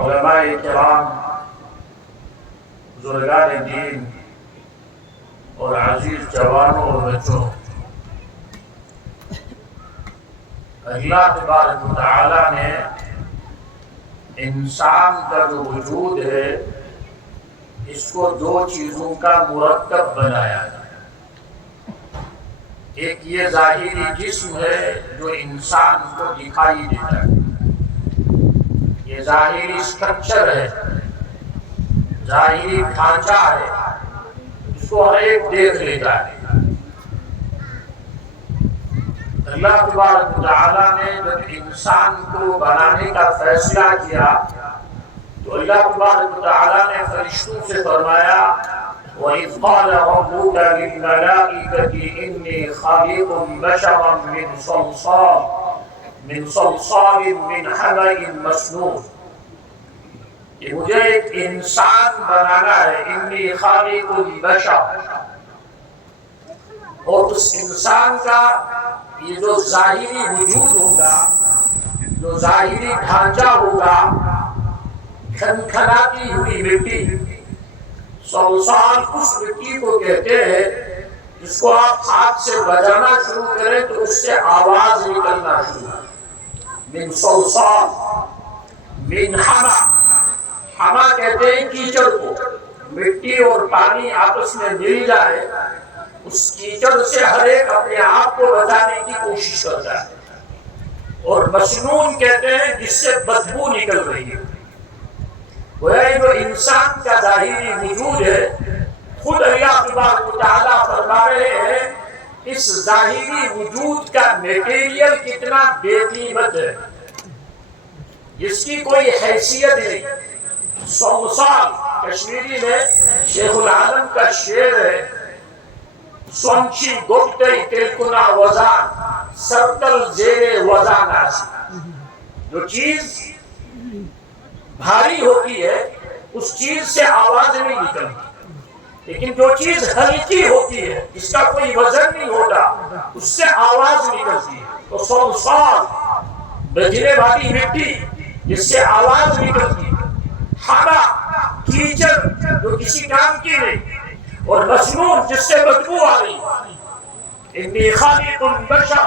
علماء کرام، بزرگان دین اور عزیز جوانوں اور بچوں، اللہ تبارک و تعالیٰ نے انسان کا جو وجود ہے اس کو دو چیزوں کا مرکب بنایا ہے۔ ایک یہ ظاہری جسم ہے جو انسان کو دکھائی دیتا ہے، یہ ظاہری سٹرکچر ہے، ظاہری ڈھانچہ ہے، اس کو ہر ایک دیکھ لیتا ہے۔ اللہ تبارک و تعالیٰ نے جب انسان کو بنانے کا فیصلہ کیا تو اللہ تبارک و تعالیٰ نے فرشتوں سے فرمایا وَإِذْ قَالَ رَبُّكَ لِلْمَلَائِكَةِ إِنِّي خَالِقٌ بَشَرًا مِّن صَلْصَالٍ مِّنْ حَمَإٍ مَّسْنُونٍ، کہ مجھے ایک انسان بنانا ہے، إِنِّي خَالِقٌ بَشَرًا، اور اس انسان کا یہ جو ظاہری وجود ہوگا، جو ظاہری ڈھانچہ ہوگا، کھنکھناتی ہوئی مٹی، صلصال اس مٹی کو کہتے ہیں جس کو آپ ہاتھ سے بجانا شروع کریں تو اس سے آواز نکلنا شروع ہے۔ من صلصال، من حما، حما کہتے ہیں کیچڑ کو، مٹی اور پانی آپس میں مل جائے، اس کیچڑ سے ہر ایک اپنے آپ کو بچانے کی کوشش کرتا ہے، اور مسنون کہتے ہیں جس سے بدبو نکل رہی ہے۔ گویا جو انسان کا ظاہری وجود ہے، خود اللہ تبارک و تعالیٰ فرما رہے ہیں اس ظاہری وجود کا میٹیریل کتنا بے قیمت ہے، جس کی کوئی حیثیت نہیں۔ صلصال کشمیری میں شیخ العالم کا شعر ہے، سونچی گوٹئی تلکنا وزان سرتل زیر وزان آسی، جو چیز بھاری ہوتی ہے اس چیز سے آواز نہیں نکلتی، لیکن جو چیز ہلکی ہوتی ہے جس کا کوئی وزن نہیں ہوتا اس سے آواز نکلتی ہے۔ تو صلصال بجنے والی مٹی جس سے آواز نکلتی ہے، حما کیچڑ جو کسی کام کی نہیں، اور مسنون جس سے بدبو آ رہی ہے۔ انی خالق بشر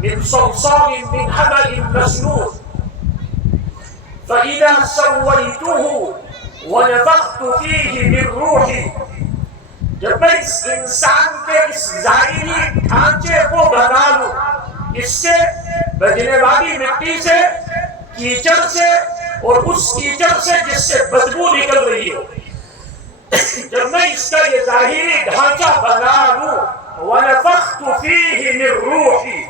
من صلصال من حمأ مسنون فَإِذَا سَوَّيْتُهُ وَنَفَخْتُ فِيهِ مِنْ رُوحِي، جب میں اس انسان کے اس ظاہری ڈھانچے کو بنا لوں، اس سے بجنے والی مٹی سے، کیچڑ سے، اور اس کیچڑ سے جس سے بدبو نکل رہی ہو، جب میں اس کا یہ ظاہری ڈھانچہ بنا لوں، وَنَفَخْتُ فِيهِ مِنْ رُوحِي،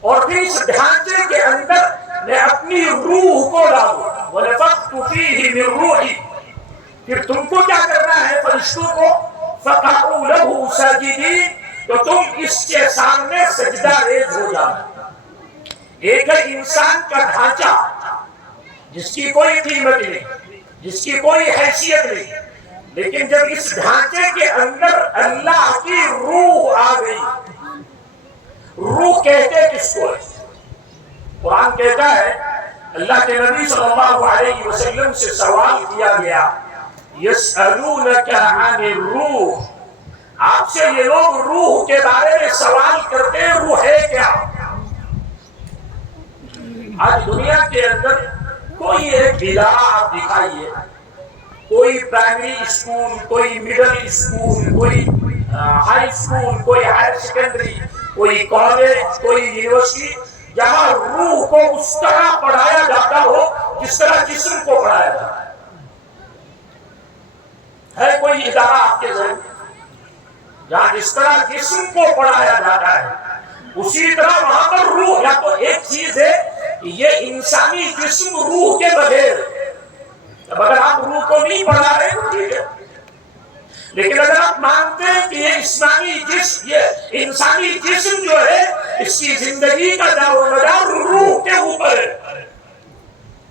اور پھر اس ڈھانچے کے اندر میں اپنی روح کو ڈالوں، وَنَفَخْتُ فِيهِ مِنْ رُوحِي، پھر تم کو کیا کرنا ہے فرشتوں کو، فَقَعُوا لَهُ سَاجِدِينَ، تو تم اس کے سامنے سجدہ ریز ہو جانا۔ ایک ہے انسان کا ڈھانچہ جس کی کوئی قیمت نہیں، جس کی کوئی حیثیت نہیں، لیکن جب اس ڈھانچے کے اندر اللہ کی روح آ گئی، روح کہتے کس کو ہے؟ قرآن کہتا ہے، اللہ کے نبی صلی اللہ علیہ وسلم سے سوال کیا گیا، یسألونک عن الروح، آپ سے یہ لوگ روح کے بارے میں سوال کرتے ہیں، روح ہے کیا؟ آج دنیا کے اندر کوئی ایک ادارہ آپ دکھائیے، کوئی پرائمری اسکول، کوئی مڈل اسکول، کوئی ہائی اسکول، کوئی ہائر سیکنڈری، کوئی کالج، کوئی یونیورسٹی، جہاں روح کو اس طرح پڑھایا جاتا ہو جس طرح جسم کو پڑھایا جاتا ہے کوئی ادارہ آپ کے ذہن جہاں جس طرح جسم کو پڑھایا جاتا ہے اسی طرح وہاں پر روح، یا تو ایک چیز ہے کہ یہ انسانی جسم روح کے بغیر، اب اگر آپ روح کو نہیں پڑھا رہے تو ٹھیک ہے، لیکن اگر آپ مانتے ہیں کہ یہ انسانی جسم، یہ انسانی جسم جو ہے اس کی زندگی کا دار و مدار روح کے اوپر ہے،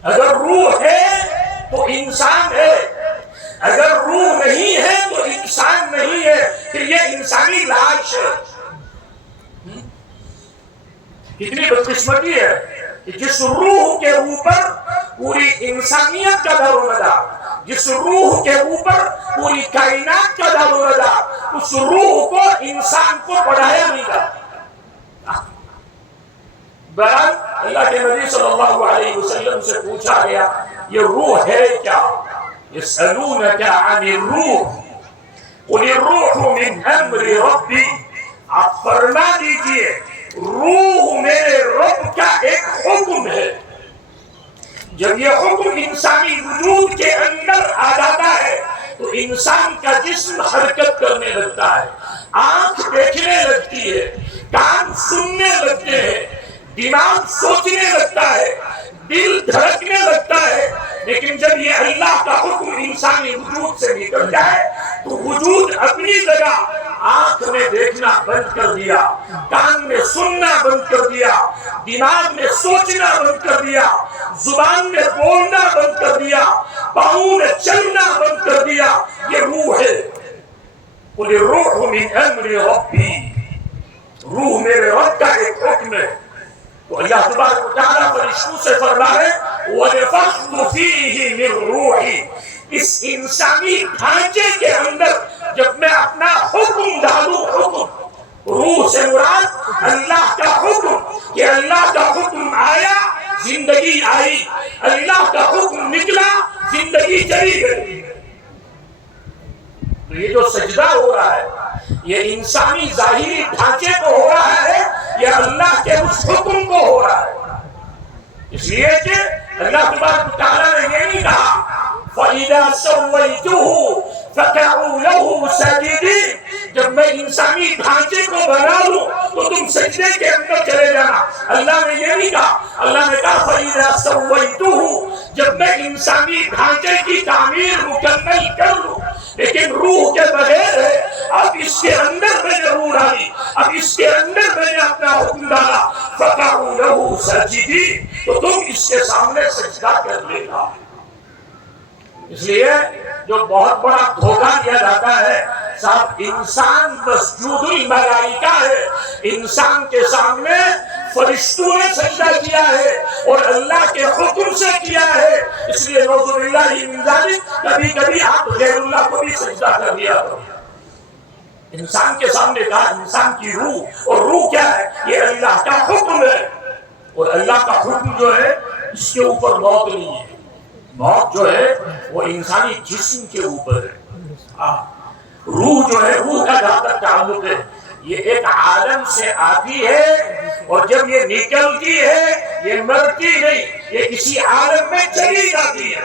اگر روح ہے تو انسان ہے، اگر روح نہیں ہے تو انسان نہیں ہے، پھر یہ انسانی لاش ہے۔ کتنی بدقسمتی ہے کہ جس روح کے اوپر پوری انسانیت کا دار و مدار، جس روح کے اوپر پوری کائنات کا دار و مدار، اس روح کو انسان کو پڑھایا نہیں جاتا۔ بہرحال اللہ کے نبی صلی اللہ علیہ وسلم سے پوچھا گیا یہ روح ہے کیا؟ یسألونک عن الروح قل الروح من امر ربی، آپ فرما دیجئے روح میرے رب کا ایک حکم ہے۔ جب یہ حکم انسانی وجود کے اندر آ جاتا ہے تو انسان کا جسم حرکت کرنے لگتا ہے، آنکھ دیکھنے لگتی ہے، کان سننے لگتے ہیں، دماغ سوچنے لگتا ہے، دل دھڑکنے لگتا ہے۔ لیکن جب یہ اللہ کا حکم انسانی وجود سے نکل جائے تو وجود اپنی جگہ آنکھ میں دیکھنا بند کر دیا، کان میں سننا بند کر دیا، دماغ میں سوچنا بند کر دیا، زبان میں بولنا بند کر دیا، پاؤں میں چلنا بند کر دیا۔ یہ روح ہے۔ قل الروح من امر ربی، روح میرے رب کا ایک حکم ہے۔ تو اللہ تبارک و تعالیٰ فرشتوں سے فرما ہے وَنَفَخْتُ فِيهِ مِن رُوحِي، اس انسانی ڈھانچے کے اندر جب میں اپنا حکم ڈالوں، حکم روح سے مراد اللہ کا حکم، کہ اللہ کا حکم آیا زندگی آئی، اللہ کا حکم نکلا زندگی چلی گئی۔ تو یہ جو سجدہ ہو رہا ہے یہ انسانی ظاہری ڈھانچے کو ہو رہا ہے، یہ اللہ کے اس حکم کو ہو رہا ہے۔ اس لیے کہ اللہ تبارک و تعالیٰ نے یہ نہیں کہا فَإِذَا سَوَّيْتُهُ فَقَعُوا لَهُ سَاجِدِينَ، جب میں انسانی ڈھانچے کو بنا لوں تو تم سجدے کے اندر چلے جانا۔ اللہ نے یہ نہیں کہا، اللہ نے کہا فَإِذَا سَوَّيْتُهُ، جب میں انسانی ڈھانچے کی تعمیر مکمل کر لوں۔ لیکن روح کے بغیر ہے، اب اس کے اندر میں نے روح ڈالی، اب اس کے اندر میں نے اپنا حکم ڈالا فَقَعُوا لَهُ سَاجِدِينَ، تو تم اس کے سامنے سجدہ کر لے گا۔ اس لیے جو بہت بڑا دھوکہ دیا جاتا ہے صاحب، انسان مسجود الملائکہ ہے، انسان کے سامنے فرشتوں نے سجدہ کیا ہے اور اللہ کے حکم سے کیا ہے۔ اس لیے نعوذ باللہ من ذالک، کبھی کبھی آپ غیر اللہ کو بھی سجدہ کر دیا کرو۔ انسان کے سامنے کہا انسان کی روح، اور روح کیا ہے؟ یہ اللہ کا حکم ہے، اور اللہ کا حکم جو ہے اس کے اوپر موت نہیں ہے۔ موت جو ہے وہ انسانی جسم کے اوپر ہے۔ روح جو ہے، روح کا جہاں تک تعلق ہے، یہ ایک عالم سے آتی ہے اور جب یہ نکلتی ہے یہ مرتی نہیں، یہ کسی عالم میں چلی جاتی ہے۔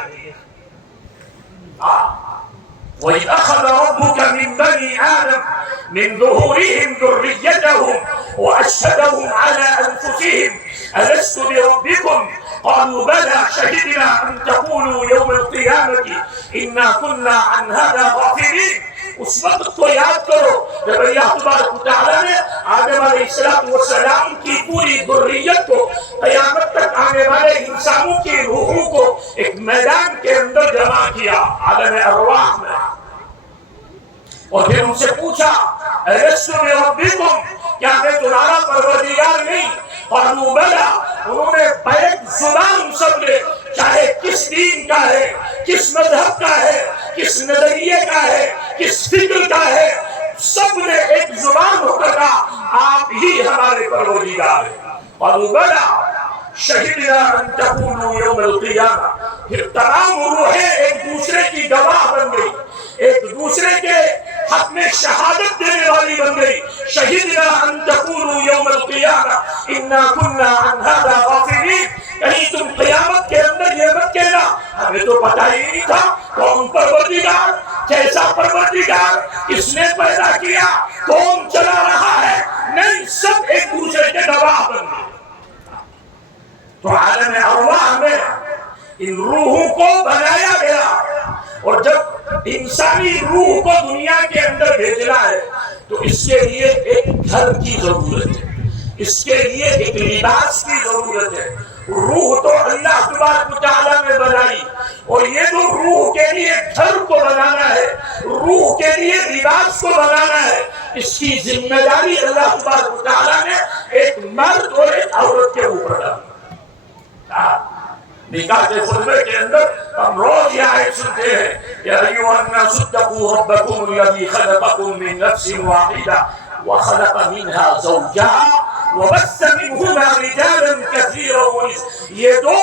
وَإِذْ أَخَذَ رَبُّكَ مِنْ بَنِي آدَمَ مِنْ ظُهُورِهِمْ ذُرِّيَّتَهُمْ وَأَشْهَدَهُمْ عَلَىٰ أَنفُسِهِمْ أَلَسْتُ بِرَبِّكُمْ قالوا بلى شهدنا أن تقولوا يوم القيامة إنا كنا عن هذا غافلين۔ اس وقت کو یاد کرو جب اللہ تبارک و تعالیٰ نے آدم علیہ السلام کی پوری ذریت کو، قیامت تک آنے والے انسانوں کی روحوں کو ایک میدان کے اندر جمع کیا، عالم ارواح میں، اور پھر ان سے پوچھا ألست بربكم، کیا میں تمہارا پروردگار نہیں؟ قالوا بلى، انہوں نے بیک زبان سب نے، چاہے کس دین کا ہے، کس مذہب کا ہے، کس نظریے کا ہے، کس فکر کا ہے، سب نے ایک زبان ہو کر کہا آپ ہی ہمارے پروردگار ہیں۔ قالوا بلى شہدنا ان تقولوا یوم القیامہ۔ پھر تمام روحیں ایک دوسرے کی گواہ بن گئی، ایک دوسرے کے حق میں شہادت دینے والی بن گئی۔ شہدنا ان تقولوا یوم القیامہ انا کنا عن هذا غافلین، کہیں تم قیامت کے اندر یہ مت کہنا ہمیں تو پتہ ہی نہیں تھا کون پروردگار، کیسا پروردگار، کس نے پیدا کیا، کون چلا رہا ہے۔ نہیں، سب ایک دوسرے کے گواہ بن گئے۔ تو عالم ارواح میں ان روحوں کو بنایا گیا، اور جب انسانی روح کو دنیا کے اندر بھیجنا ہے تو اس کے لیے ایک گھر کی ضرورت ہے، اس کے لیے ایک لباس کی ضرورت ہے۔ روح تو اللہ تبارک و تعالیٰ نے بنائی، اور یہ جو روح کے لیے گھر کو بنانا ہے، روح کے لیے لباس کو بنانا ہے، اس کی ذمہ داری اللہ تبارک و تعالیٰ نے ایک مرد اور ایک عورت کے اوپر ڈالی۔ نکاح کے خطبے کے اندر ہم روز یہ آیت سنتے ہیں یا ایھا الناس اتقوا ربکم الذی خلقکم من نفس واحدہ وخلق منها زوجها وبث منهما رجالا كثيرا ونساء. یہ دو،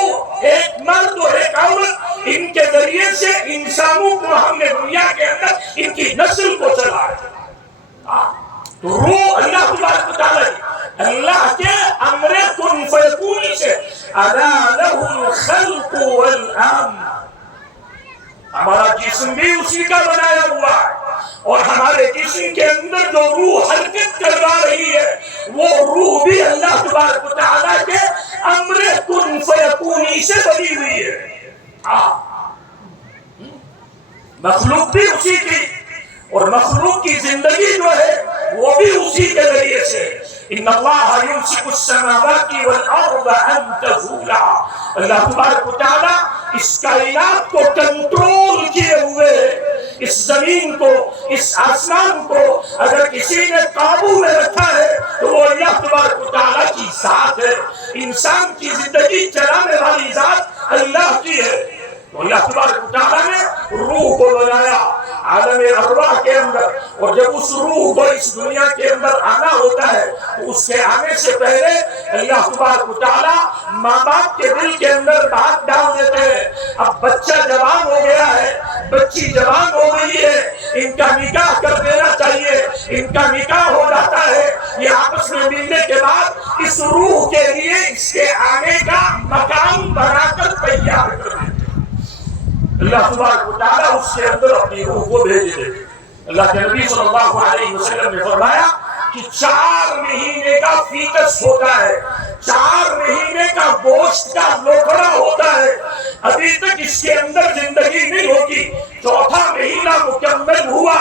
ایک مرد اور ایک عورت، ان کے ذریعے سے انسانوں کو ہم نے دنیا کے اندر ان کی نسل کو چلایا. تو روح اللہ تبارک و تعالیٰ اللہ کے امر کن فیکون سے الا لہ الخلق والامر. ہمارا جسم بھی اسی کا بنایا ہوا ہے، اور ہمارے جسم کے اندر جو روح حرکت کروا رہی ہے وہ روح بھی اللہ تبارک و تعالیٰ کے امر کن فیکونی سے بنی ہوئی ہے. مخلوق بھی اسی کی، اور مخلوق کی زندگی جو ہے وہ بھی اسی کے ذریعے سے. ان اللہ یمسک السماوات والارض ان تزولا. اللہ تبارک و تعالیٰ اس کائنات کو کنٹرول کیے ہوئے ہے. اس زمین کو، اس آسمان کو اگر کسی نے قابو میں رکھا ہے تو وہ اللہ تبارک و تعالیٰ کی ذات ہے. انسان کی زندگی چلانے والی ذات اللہ کی ہے. تو اللہ تبارک و تعالیٰ نے روح کو بنایا عالم ارواح کے اندر، اور جب اس روح کو اس دنیا کے اندر آنا ہوتا ہے تو اس کے آنے سے پہلے اللہ تبارک و تعالیٰ ماں باپ کے دل کے اندر بات ڈال دیتے ہیں. اب بچہ جوان ہو گیا ہے، بچی جوان ہو گئی ہے، ان کا نکاح کر دینا چاہیے. ان کا نکاح ہو جاتا ہے، یہ آپس میں ملنے کے بعد اس روح کے لیے اس کے آنے کا مقام بنا کر تیار کر دیتے. اللہ تبارک و تعالیٰ اس کے اندر اپنی روح کو بھیج دے. اللہ کے نبی صلی اللہ علیہ وسلم نے فرمایا کہ 4 مہینے کا فیٹس ہوتا ہے، 4 مہینے کا گوشت کا لوکڑا ہوتا ہے، ابھی تک اس کے اندر زندگی نہیں ہوتی. 4تھا مہینہ مکمل ہوا،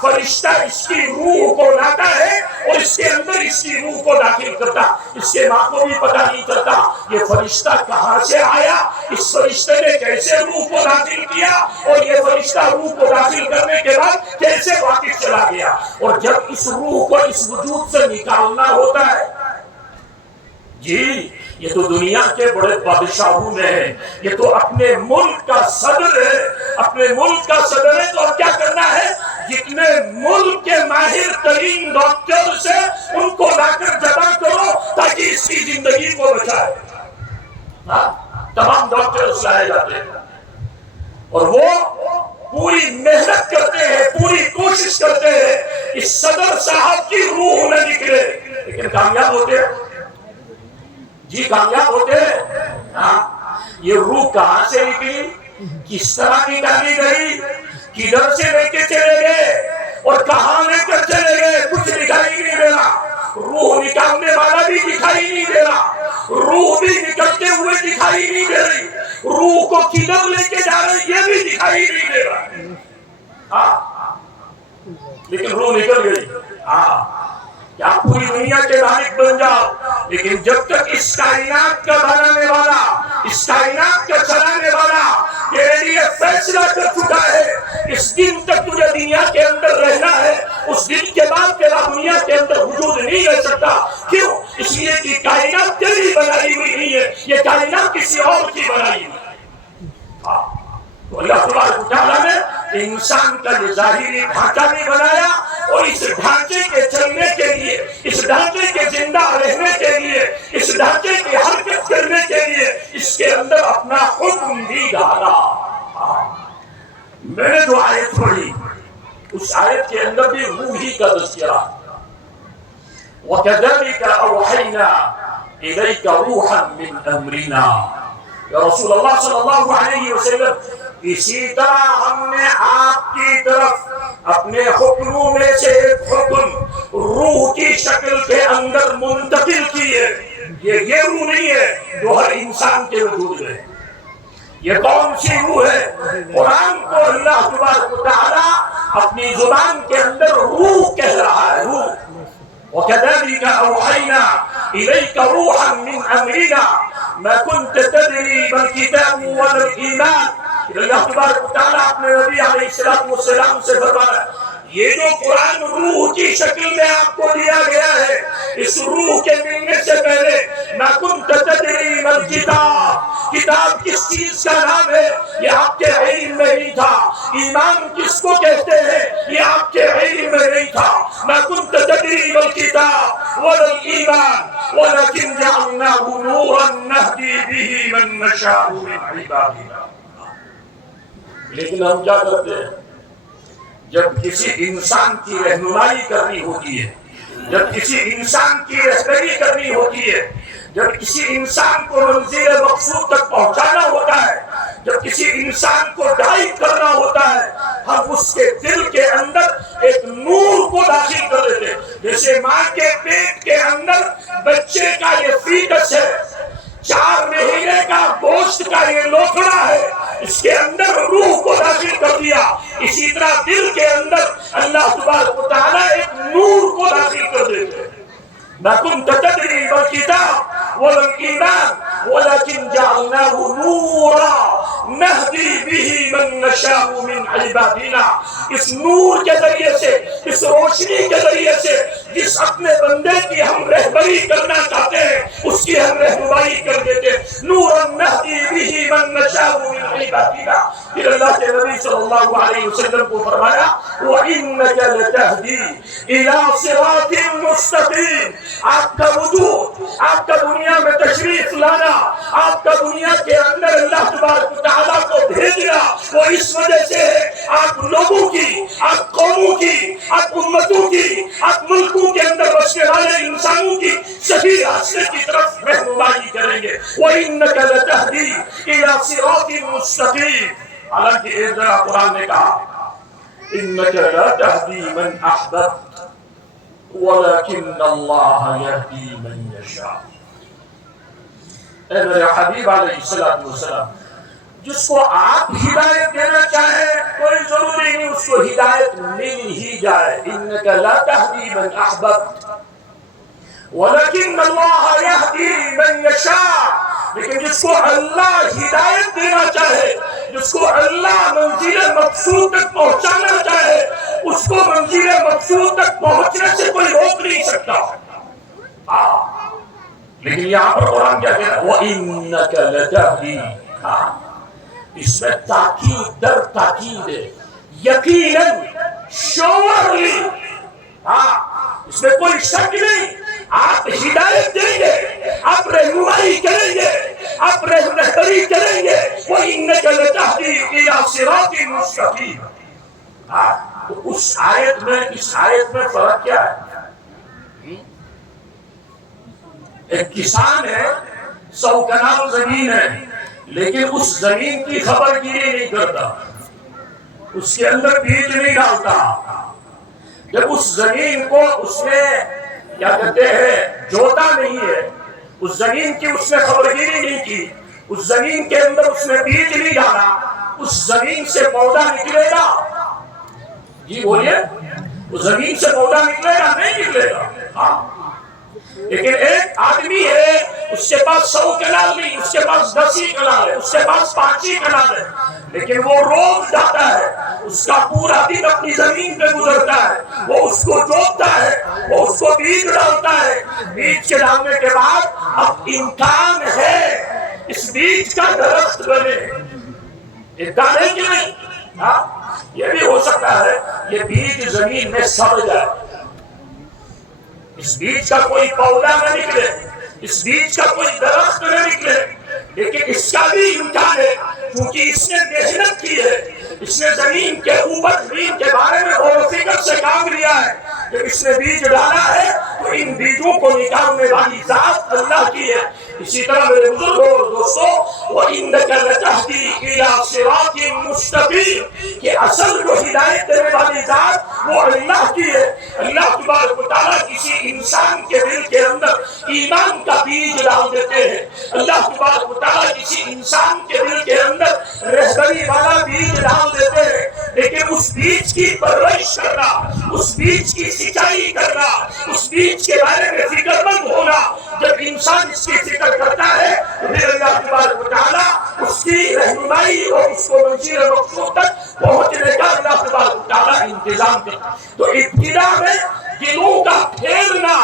فرشتہ اس کی روح کو لاتا ہے اور اس کے اندر اس کی روح کو داخل کرتا. اس کے ماں کو بھی پتہ نہیں چلتا یہ فرشتہ کہاں سے آیا، اس فرشتے نے کیسے روح کو داخل کیا، اور یہ فرشتہ روح کو داخل کرنے کے بعد کیسے واپس چلا گیا. اور جب اس روح کو اس وجود سے نکالنا ہوتا ہے، جی یہ تو دنیا کے بڑے بادشاہوں میں ہے، یہ تو اپنے ملک کا صدر ہے، اپنے ملک کا صدر ہے. تو اب کیا کرنا ہے، جتنے ملک کے ماہر ترین ڈاکٹر سے ان کو لا کر جمع کرو تاکہ اس کی زندگی کو بچائے. تمام ڈاکٹر لائے جاتے ہیں اور وہ پوری محنت کرتے ہیں، پوری کوشش کرتے ہیں اس صدر صاحب کی روح نہ نکلے، لیکن کامیاب ہوتے ہیں. جی کامیاب ہوتے ہیں. یہ روح کہاں سے نکلی، کس طرح نکالی گئی، کدھر سے لے کے چلے گئے اور کہاں لے کر چلے گئے، کچھ دکھائی نہیں دے رہا. روح نکالنے والا بھی دکھائی نہیں دے رہا، روح بھی نکلتے ہوئے دکھائی نہیں دے رہی، روح کو کدھر لے کے جا رہے یہ بھی دکھائی نہیں دے رہا. لیکن روح نکل گئی. کیا پوری دنیا کے مالک بن جاؤ، لیکن جب تک اس کائنات کا بنانے والا، اس کائنات کا چلانے والا تیرے لیے فیصلہ کر چکا ہے اس دن تک تجھے دنیا کے اندر رہنا ہے، اس دن کے بعد تیرا دنیا کے اندر وجود نہیں رہ سکتا. کیوں؟ اس لیے کہ کائنات تیری بنائی ہوئی نہیں ہے، یہ کائنات کسی اور کی بنائی ہوئی ہے. تو اللہ تبارک و تعالیٰ نے انسان کا یہ ظاہری ڈھانچہ بھی بنایا، اور اس ڈھانچے کے چلنے کے لیے، اس ڈھانچے کے زندہ رہنے کے لیے، اس ڈھانچے کی حرکت کرنے کے لیے اس کے اندر اپنا حکم بھی ڈالا. میں نے جو آیت پڑھی اس آیت کے اندر بھی روحی کا تذکرہ. وَكَذَلِكَ أَوْحَيْنَا إِلَيْكَ رُوحًا مِّنْ أَمْرِنَا. یا رسول اللہ صلی اللہ علیہ وسلم، اسی طرح ہم نے آپ کی طرف اپنے حکموں میں سے ایک حکم روح کی شکل کے اندر منتقل کی ہے. یہ روح نہیں ہے جو ہر انسان کے وجود میں ہے. یہ کون سی روح ہے؟ قرآن کو اللہ تبارک و تعالیٰ اپنی زبان کے اندر روح کہہ رہا ہے. روح. وَكَذَلِكَ أَوْحَيْنَا إِلَيْكَ رُوحًا مِّنْ أَمْرِنَا مَا كُنْتَ تَدْرِي مَا الْكِتَابُ وَلَا الْإِيمَانُ. اللہ تبارک و تعالیٰ اپنے نبی علیہ السلام سے فرمایا یہ جو قرآن روح کی شکل میں آپ کو دیا گیا ہے، اس روح کے ملنے سے پہلے مَا كُنْتَ تَدْرِي مَا الْكِتَابُ، کتاب کس چیز کا نام ہے یہ آپ کے علم میں نہیں تھا، ایمان کس کو کہتے ہیں یہ آپ کے علم میں نہیں تھا. ما كنت تدري ما الكتاب ولا الإيمان ولكن جعلناه نورا نهدي به من نشاء من عبادنا. لیکن ہم کیا کرتے ہیں جب کسی انسان کی رہنمائی کرنی ہوتی ہے، جب کسی انسان کی رہبری کرنی ہوتی ہے، جب کسی انسان کو منزل مقصود تک پہنچانا ہوتا ہے، جب کسی انسان کو گائیڈ کرنا ہوتا ہے، ہم اس کے دل کے اندر ایک نور کو داخل کر دیتے ہیں. جیسے ماں کے پیٹ کے اندر بچے کا یہ فیٹس ہے، 4 مہینے کا گوشت کا یہ لوتھڑا ہے، اس کے اندر روح کو داخل کر دیا. اسی طرح دل کے اندر اللہ تبارک و تعالیٰ ایک نور کو داخل کر دیتے ہیں. ما كنت تدري ما الكتاب ولا الإيمان ولكن جعلناه نورا نهدي به من نشاء من عبادنا. اس نور کے ذریعے سے، اس روشنی کے ذریعے سے جس اپنے بندے کی ہم رہبری کرنا چاہتے ہیں اس کی ہم رہنمائی کر دیتے ہیں. نورا نهدي به من نشاء من عبادنا. پھر اللہ کے نبی صلی اللہ علیہ وسلم کو فرمایا وَإِنَّكَ لَتَهْدِي إِلَى صِرَاطٍ مُسْتَقِيمٍ. آپ کا وجود، آپ کا دنیا میں تشریف لانا، آپ کا دنیا کے اندر اللہ تبارک و تعالیٰ کو بھیجنا وہ اس وجہ سے ہے آپ لوگوں کی، آپ قوموں کی، آپ امتوں کی، آپ ملکوں کے اندر بسنے والے انسانوں کی صحیح راستے کی طرف رہنمائی کریں گے. وَإِنَّكَ لَتَهْدِي إِلَى صِرَاطٍ مُسْتَقِيمٍ. حالانکہ ایک جگہ قرآن نے کہا إِنَّكَ لَا تَهْدِي مَنْ أَحْبَبْتَ وَلَكِنَّ اللَّهَ يَهْدِي مَنْ يَشَاءُ. اے میرے حبیب علیہ السلام، جس کو آپ ہدایت دینا چاہیں کوئی ضروری نہیں اس کو ہدایت مل ہی جائے. إِنَّكَ لَا تَهْدِي مَنْ أَحْبَبْتَ وَلَكِنَّ اللَّهَ يَهْدِي مَنْ يَشَاءُ. لیکن جس کو اللہ ہدایت دینا چاہے، جس کو اللہ منزل مقصود تک پہنچانا چاہے، اس کو منزل مقصود تک پہنچنے سے کوئی روک نہیں سکتا. لیکن یہاں پر قرآن کیا کہتا ہے وَإِنَّكَ لَتَهْدِي. اس میں تاکید در تاکید ہے، یقیناً، شورلی. اس میں کوئی شک نہیں. آپ ہدایت دیں گے، آپ رہنمائی کریں گے، آپ رہبری کریں گے. وَإِنَّكَ لَتَهْدِي إِلَى صِرَاطٍ مُسْتَقِيمٍ. تو اس آیت میں فرق کیا ہے؟ ایک کسان ہے، 100 کنال زمین ہے، لیکن اس زمین کی خبر گیری نہیں کرتا، اس کے اندر بیج نہیں ڈالتا. جب اس زمین کو اس نے کیا کہتے ہیں جوتا نہیں ہے، اس زمین کی اس نے خبرگیری نہیں کی، اس زمین کے اندر اس نے بیج نہیں ڈالا، اس زمین سے پودا نکلے گا؟ جی بولیے، اس زمین سے پودا نکلے گا؟ نہیں نکلے گا. لیکن ایک آدمی ہے، اس کے پاس 100 کنال نہیں، اس کے پاس 10 ہی کنال ہے، اس کے پاس 5 ہی کنال ہے، لیکن وہ روز جاتا ہے، اس کا پورا دن اپنی زمین پہ گزرتا ہے، وہ اس کو جوتتا ہے، وہ اس کو بیج ڈالتا ہے. بیج کے ڈالنے کے بعد اب امکان ہے اس بیج کا درخت بنے. امکان ہے کہ نہیں؟ یہ بھی ہو سکتا ہے یہ بیج زمین میں سڑ جائے، اس بیج کا کوئی پودا نہ نکلے، اس بیج کا کوئی درخت نہ نکلے. لیکن اس کا بھی امکان ہے کیونکہ اس نے محنت کی ہے، اس نے زمین کے اوپر زمین کے بارے میں غور و فکر سے کام لیا ہے. جب اس نے بیج ڈالا ہے تو ان بیجوں کو نکالنے والی ذات اللہ کی ہے. اسی طرح میرے بزرگوں اور دوستوں وَإِنَّكَ لَتَهْدِي إِلَى صِرَاطٍ مُسْتَقِيمٍ کہ اصل جو ہدایت دینے والی ذات وہ اللہ کی ہے. اللہ تبارک و تعالیٰ کسی انسان کے دل کے اندر ایمان کا بیج ڈال دیتے ہیں. اللہ تبارک و تعالیٰ کسی انسان کے دل کے اندر رہبری والا بیج ڈال دیتے ہیں، لیکن اس بیج کی پرورش کرنا، اس بیج کی سچائی کرنا، اس بیج کے بارے میں فکر مند ہونا، جب انسان اس کی فکر کرتا ہے تو پھر اللہ تبارک و تعالیٰ اس کی رہنمائی اور اس کو منزل مقصود تک پہنچنے کا اللہ تبارک و تعالیٰ انتظام کرتا. تو ابتدا میں دلوں کا پھیرنا،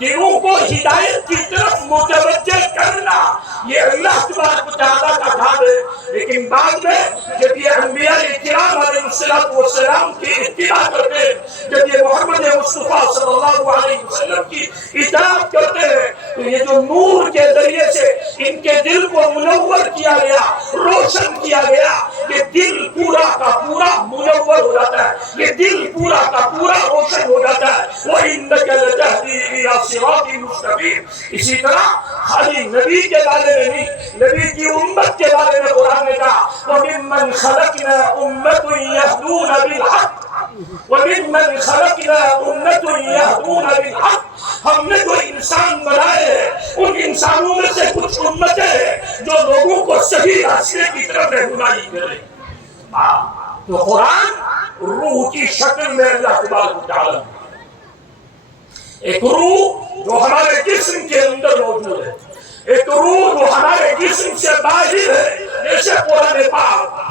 دلوں کو ہدایت کی طرف متوجہ کرنا، یہ اللہ تبارک و تعالیٰ کا کام ہے۔ لیکن بعد میں جب یہ انبیاء کرام علیہ السلام کی اتباع کرتے ہیں، جب یہ محمد مصطفیٰ صلی اللہ علیہ وسلم کی اطاعت کرتے ہیں، تو یہ جو نور کے ذریعے سے ان کے دل کو منور کیا گیا، روشن کیا گیا، یہ دل پورا کا پورا منور ہو جاتا ہے، یہ دل پورا کا پورا روشن ہو جاتا ہے۔ وَإِنَّكَ لَتَهْدِي إِلَىٰ صِرَاطٍ مُسْتَقِيمٍ۔ اسی طرح خالی نبی کے بارے میں نہیں، نبی کی امت کے بارے میں قرآن نے کہا وَمِمَّنْ خَلَقْنَا أُمَّةٌ يَهْدُونَ بِالْحَقِّ وَمِمَّنْ خَلَقْنَا أُمَّةٌ يَهْدُونَ بِالْحَقِّ۔ ہم نے جو انسان بنائے ہیں ان انسانوں میں سے کچھ امتیں ہیں جو لوگوں کو صحیح راستے کی طرف رہنمائی کریں۔ تو قرآن روح کی شکل میں اللہ تبارک و تعالیٰ، ایک روح جو ہمارے جسم کے اندر موجود ہے، ایک روح جو ہمارے جسم سے باہر ہے، جیسے قرآن پاک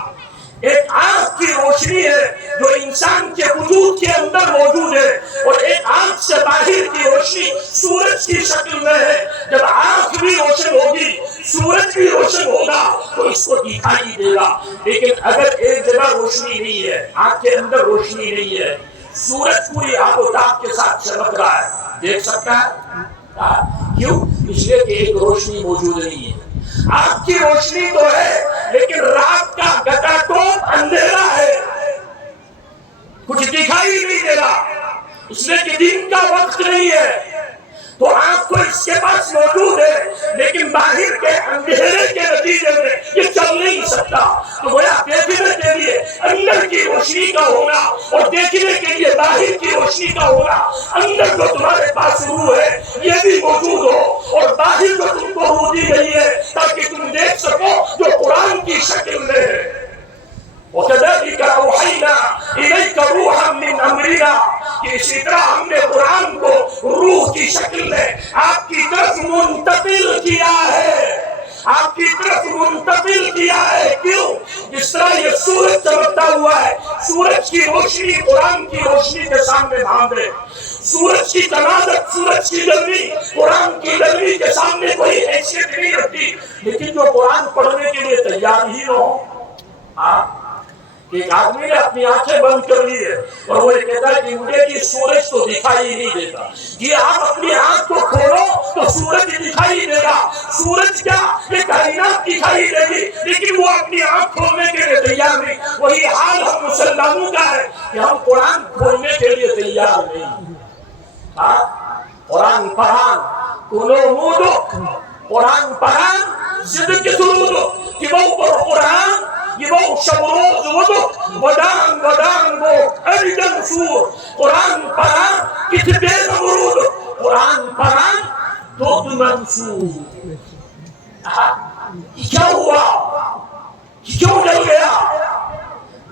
ایک آنکھ کی روشنی ہے جو انسان کے وجود کے اندر موجود ہے، اور ایک آنکھ سے باہر کی روشنی سورج کی شکل میں ہے۔ جب آنکھ بھی روشن ہوگی، سورج بھی روشن ہوگا تو اس کو دکھائی دے گا۔ لیکن اگر ایک جگہ روشنی نہیں ہے، آنکھ کے اندر روشنی نہیں ہے، سورج پوری آب و تاب کے ساتھ چمک رہا ہے، دیکھ سکتا ہے؟ کیوں؟ اس لیے کہ ایک روشنی موجود نہیں ہے۔ آنکھ کی روشنی تو ہے لیکن رات کا گٹا ٹوپ اندھیرا ہے، کچھ دکھائی نہیں دے رہا، اس لیے کہ دن کا وقت نہیں ہے۔ تو آنکھ تو اس کے پاس موجود ہے لیکن باہر کے اندھیرے کے نتیجے میں یہ چل نہیں سکتا۔ تو گویا دیکھنے کے لیے اندر کی روشنی کا ہونا اور دیکھنے کے لیے باہر کی روشنی کا ہونا، اندر جو تمہارے پاس روح ہے یہ بھی موجود ہو، اور باہر جو تم کو روح دی گئی ہے تاکہ تم دیکھ سکو جو قرآن کی شکل میں ہے۔ وَكَذَلِكَ أَوْحَيْنَا إِلَيْكَ رُوحًا مِّنْ أَمْرِنَا، کہ اسی طرح ہم نے قرآن کو روح کی شکل میں آپ کی طرف منتقل کیا ہے، آپ کی طرف منتقل کیا ہے۔ کیوں؟ جس طرح یہ سورج چمکتا ہوا ہے، سورج کی روشنی قرآن کی روشنی کے سامنے بھاند ہے، سورج کی تنازت، سورج کی گرمی قرآن کی گرمی کے سامنے کوئی حیثیت نہیں رکھتی۔ لیکن جو قرآن پڑھنے کے لیے تیار ہی نہ ہو، ایک آدمی نے اپنی آنکھیں بند کر لی ہے اور وہ یہ کہتا ہے کہ مجھے کہ سورج تو دکھائی نہیں دیتا۔ یہ آپ اپنی آنکھ کو کھولو تو سورج دکھائی دے گا، سورج کیا یہ کائنات دکھائی دے گی، لیکن وہ اپنی آنکھ کھولنے کے لیے تیار نہیں۔ وہی حال ہم مسلمانوں کا ہے کہ ہم قرآن کھولنے کے لیے تیار نہیں۔ قرآن پڑھان کنو مودو، قرآن پڑھان زد کے سرودو کہ وہ قرآن یبو شبروز ودو ودان ودان وہ ارجن سور، قرآن پران کتبے نمرود، قرآن پران دود منصور۔ کیا ہوا؟ کیوں جل گیا؟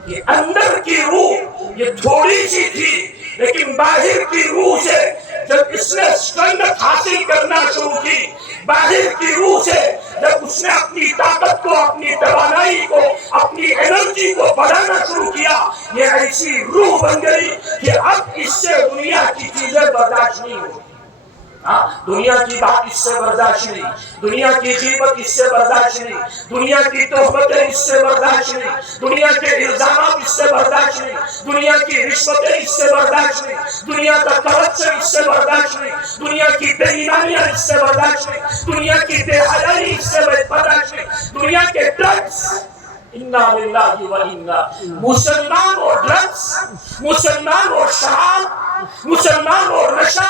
یہ اندر کی روح یہ تھوڑی سی تھی، لیکن باہر کی روح سے جب اس نے سنت حاصل کرنا شروع کی، باہر کی روح سے جب اس نے اپنی طاقت کو، اپنی توانائی کو، اپنی انرجی کو بڑھانا شروع کیا، یہ ایسی روح بن گئی کہ اب اس سے دنیا کی چیزیں برداشت نہیں ہوتی۔ دنیا کی بات اس سے برداشت نہیں، دنیا کی غیبت اس سے برداشت نہیں، دنیا کی تہمتیں اس سے برداشت نہیں، دنیا کے الزامات اس سے برداشت نہیں، دنیا کی رشوتیں اس سے برداشت نہیں، دنیا کا کرپشن اس سے برداشت نہیں، دنیا کی بے ایمانیاں اس سے برداشت نہیں، دنیا کی بے حیائی اس سے برداشت نہیں، دنیا کے ڈرگس، انا للہ و انا، مسلمان اور ڈرگس، مسلمان اور شراب، مسلمان اور نشہ۔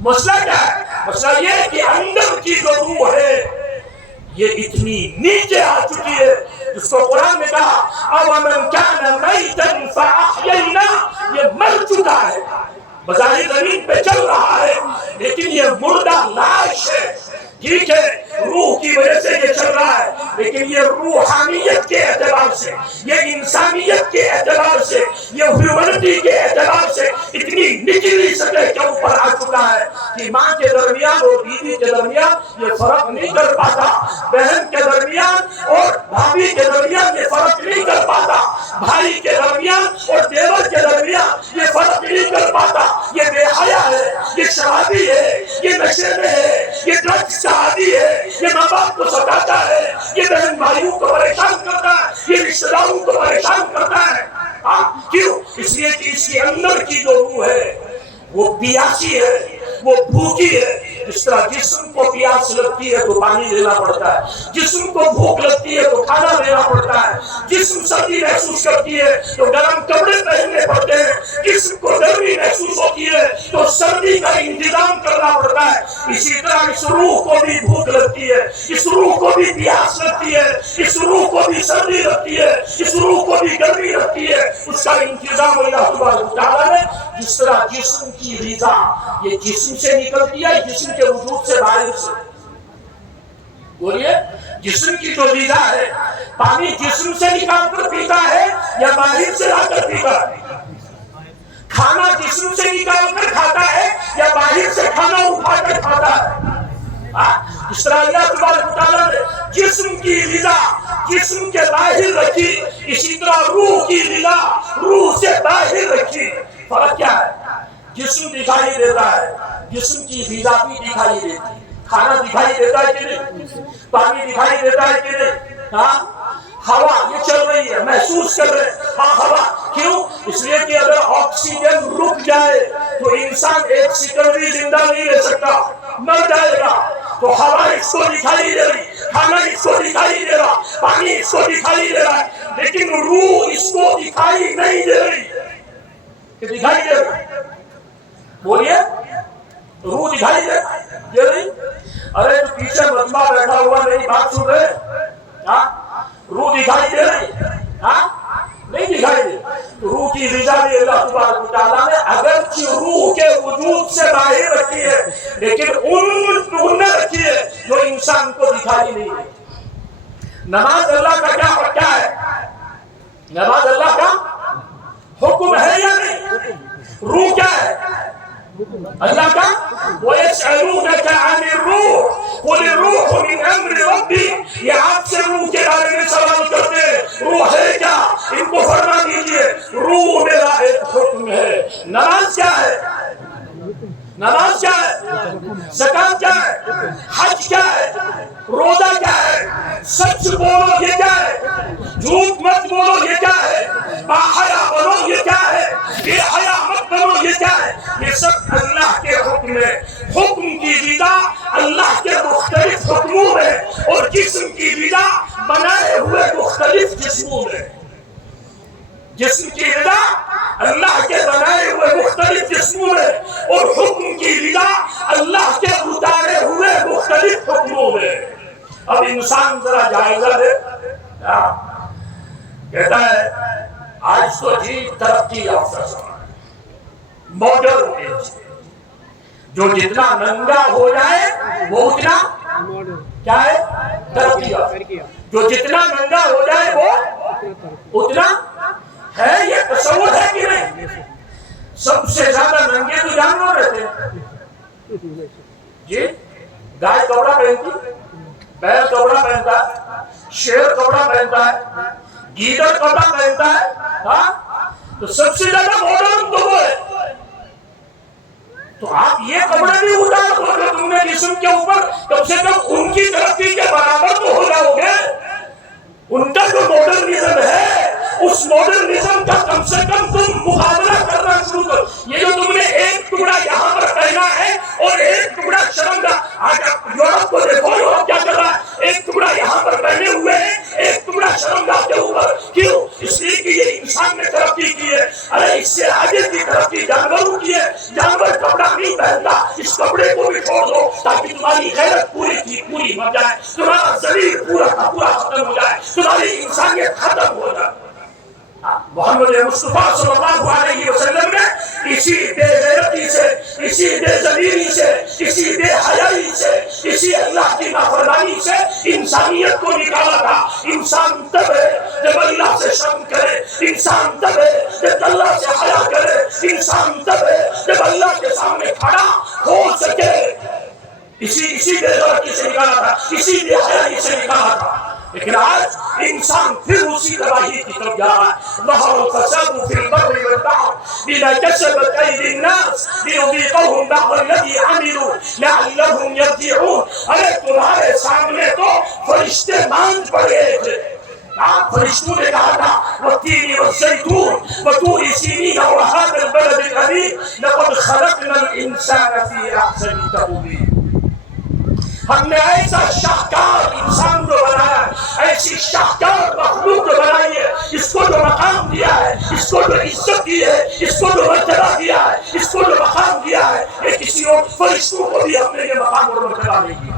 مسئلہ کیا ہے؟ مسئلہ یہ ہے کہ اندر کی جو روح ہے یہ اتنی نیچے آ چکی ہے، جس کو قرآن نے کہا اَوَمَنْ كَانَ مَيْتًا فَأَحْيَيْنَا، یہ مر چکا ہے، بظاہر زمین پہ چل رہا ہے لیکن یہ مردہ لاش ہے۔ ٹھیک ہے روح کی وجہ سے یہ چل رہا ہے، لیکن یہ روحانیت کے اعتبار سے، یہ انسانیت کے اعتبار سے، یہ ہیومنٹی کے اعتبار سے اتنی نچلی سطح کے اوپر آ چکا ہے کہ ماں کے درمیان اور بیوی کے درمیان یہ فرق نہیں کر پاتا، بہن کے درمیان اور بھابھی کے درمیان یہ فرق نہیں کر پاتا، بھائی کے درمیان اور دیور کے درمیان یہ فرق نہیں کر پاتا۔ یہ بے حیا ہے، یہ شرابی یہ رشتہ داروں کو پریشان کرتا ہے. کیوں؟ اس لیے کہ اس کے اندر کی جو روح ہے وہ پیاسی ہے، وہ بھوکی ہے. جس طرح جسم کو پیاس لگتی ہے تو پانی لینا پڑتا ہے، جسم کو بھوک لگتی ہے تو کھانا لینا پڑتا ہے، جسم سردی محسوس کرتی ہے تو گرم کپڑے پہننے پڑتے ہیں، جسم کو گرمی محسوس ہوتی ہے تو سردی کا انتظام کرنا پڑتا ہے. اسی طرح اس روح کو بھی بھوک لگتی ہے، اس روح کو بھی پیاس لگتی ہے، اس روح کو بھی سردی لگتی ہے، اس روح کو بھی گرمی لگتی ہے. اس کا انتظام اللہ تبارک و تعالیٰ نے جس طرح جسم کی غذا یہ جسم سے نکلتی ہے، جسم کے وجود سے باہر سے. بولیے، جسم کی جو غذا ہے پانی جسم سے نکال کر پیتا ہے یا باہر سے لا کر پیتا ہے؟ کھانا جسم سے نکال کر کھاتا ہے یا باہر سے کھانا اٹھا کر کھاتا ہے؟ اس طرح اللہ تبارک و تعالیٰ نے جسم کی غذا جسم کے باہر رکھی، اسی طرح روح کی غذا روح سے باہر رکھی. فرق کیا ہے؟ جسم دکھائی دیتا ہے، جسم کی غذا بھی دکھائی دیتی ہے. کھانا دکھائی دیتا ہے کہ نہیں؟ پانی دکھائی دیتا ہے کہ نہیں؟ ہوا یہ چل رہی ہے، محسوس کر رہے ہیں ہوا. کیوں؟ اس لیے کہ اگر آکسیجن رک جائے تو انسان ایک سیکنڈ بھی زندہ نہیں رہ سکتا، مر جائے گا. تو ہوا اس کو دکھائی دے رہی، کھانا اس کو دکھائی دے رہا، پانی اس کو دکھائی دے رہا ہے، لیکن روح اس کو دکھائی نہیں دے رہی. کہ دکھائی دے رہی؟ بولیے، روح دکھائی دے رہی؟ ارے تو پیچھے مجمع بیٹھا ہوا میری بات سن رہے؟ روح دکھائی دے رہی؟ نہیں دکھائی دے. روح کی غذا بھی اللہ تبارک و تعالیٰ نے اگرچہ روح کے وجود سے باہر رکھی ہے لیکن ان میں رکھی ہے جو انسان کو دکھائی نہیں دیتی. نماز اللہ کا کیا ہے؟ نماز اللہ کا حکم ہے یا نہیں؟ روح کیا ہے؟ اللہ کا وَيَسْأَلُونَكَ عَنِ الرُّوحِ قُلِ الرُّوحُ مِنْ أَمْرِ رَبِّي. یہ آپ سے روح کے بارے میں سوال کرتے ہیں، روح ہے کیا؟ ان کو فرما دیجئے روح میرا ایک حکم ہے. نماز کیا ہے؟ نماز کیا ہے؟ زکات کیا ہے؟ حج کیا ہے؟ روزہ کیا ہے؟ سچ بولو یہ کیا ہے؟ جھوٹ مت بولو یہ کیا ہے؟ باحیا بنو یہ کیا ہے؟ بے حیا مت بنو یہ کیا ہے؟ یہ سب اللہ کے حکم ہے. حکم کی غذا اللہ کے مختلف حکموں میں اور جسم کی غذا بنائے ہوئے مختلف جسموں میں. جسم کی غذا اللہ کے بنائے ہوئے مختلف جسموں میں اور حکم کی غذا اللہ کے اتارے ہوئے مختلف حکموں میں. اب انسان ذرا جائزہ لے، کہتا ہے آج تو جی ترقی یافتہ زمانہ، ماڈرن ایج، جو جتنا ننگا ہو جائے وہ اتنا کیا ہے؟ ترقی یافتہ. جو جتنا ننگا ہو جائے وہ اتنا ہے. یہ تصور ہے کہ نہیں؟ سب سے زیادہ ننگے تو جانور رہتے ہیں. جی گائے کپڑا پہنتی، بیل کپڑا پہنتا ہے، شیر کپڑا پہنتا ہے، گیدڑ کپڑا پہنتا ہے. تو سب سے زیادہ ماڈرن تو وہ ہے. تو آپ یہ کپڑے بھی اتار دو جو تم نے جسم کے اوپر، کم سے کم ان کی ترقی کے برابر تو ہو جاؤ گے. ان کا جو ماڈرنزم ہے اس ماڈرنزم کا کم سے کم تم مقابلہ کرنا شروع کرو. یہ جو تم نے ایک ٹکڑا یہاں پر پہنا ہے اور ایک ٹکڑا شرم کا، آج آپ یورپ کو دیکھو، یورپ کیا کر رہا ہے؟ ایک ٹکڑا یہاں پر پہنے ہوئے ہیں، ایک ٹکڑا شرم گاہ کے اوپر. کیوں؟ اس لیے کہ یہ انسان نے ترقی کی ہے. ارے اس سے آگے کی ترقی جانوروں کی ہے. جانور کپڑا نہیں پہنتا، اس کپڑے کو بھی چھوڑ دو تاکہ تمہاری غیرت پوری کی پوری مر جائے، تمہارا ضمیر پورا کا پورا ختم ہو جائے، تمہاری انسانیت ختم ہو جائے. محمد مصطفیٰ صلی اللہ علیہ وسلم نے اسی بے غیرتی سے، اسی بے ضمیری سے، اسی بے حیائی سے، اسی اللہ کی نافرمانی سے انسانیت کو نکالا تھا. انسان تب ہے جب اللہ سے شرم کرے، انسان تب ہے جب اللہ سے حیا کرے، انسان تب ہے جب اللہ کے سامنے کھڑا ہو سکے. اسی بے غیرتی سے نکالا تھا، اسی بے حیائی سے نکالا تھا. لیکن آج انسان پھر اسی تباہی کی طرف جا رہا ہے. ظہر الفساد فی البر والبحر بما کسبت ایدی الناس لیذیقہم بعض الذی عملوا لعلہم یرجعون. ارے تمہارے سامنے تو فرشتے مانگ پڑ گئے تھے، فرشتوں نے کہا تھا والتین والزیتون وطور سینین وهذا البلد الامین لقد خلقنا الانسان فی احسن تقویم. ہم نے ایسا شاہکار انسان کو بنایا ہے، ایسی شاہکار مخلوق کو بنائی ہے، اس کو جو مقام دیا ہے، اس کو جو عزت دی ہے، اس کو جو مرتبہ دیا ہے، اس کو جو مقام دیا ہے، یہ کسی اور فرشتوں کو بھی ہم نے یہ مقام اور مرتبہ نہیں دیا.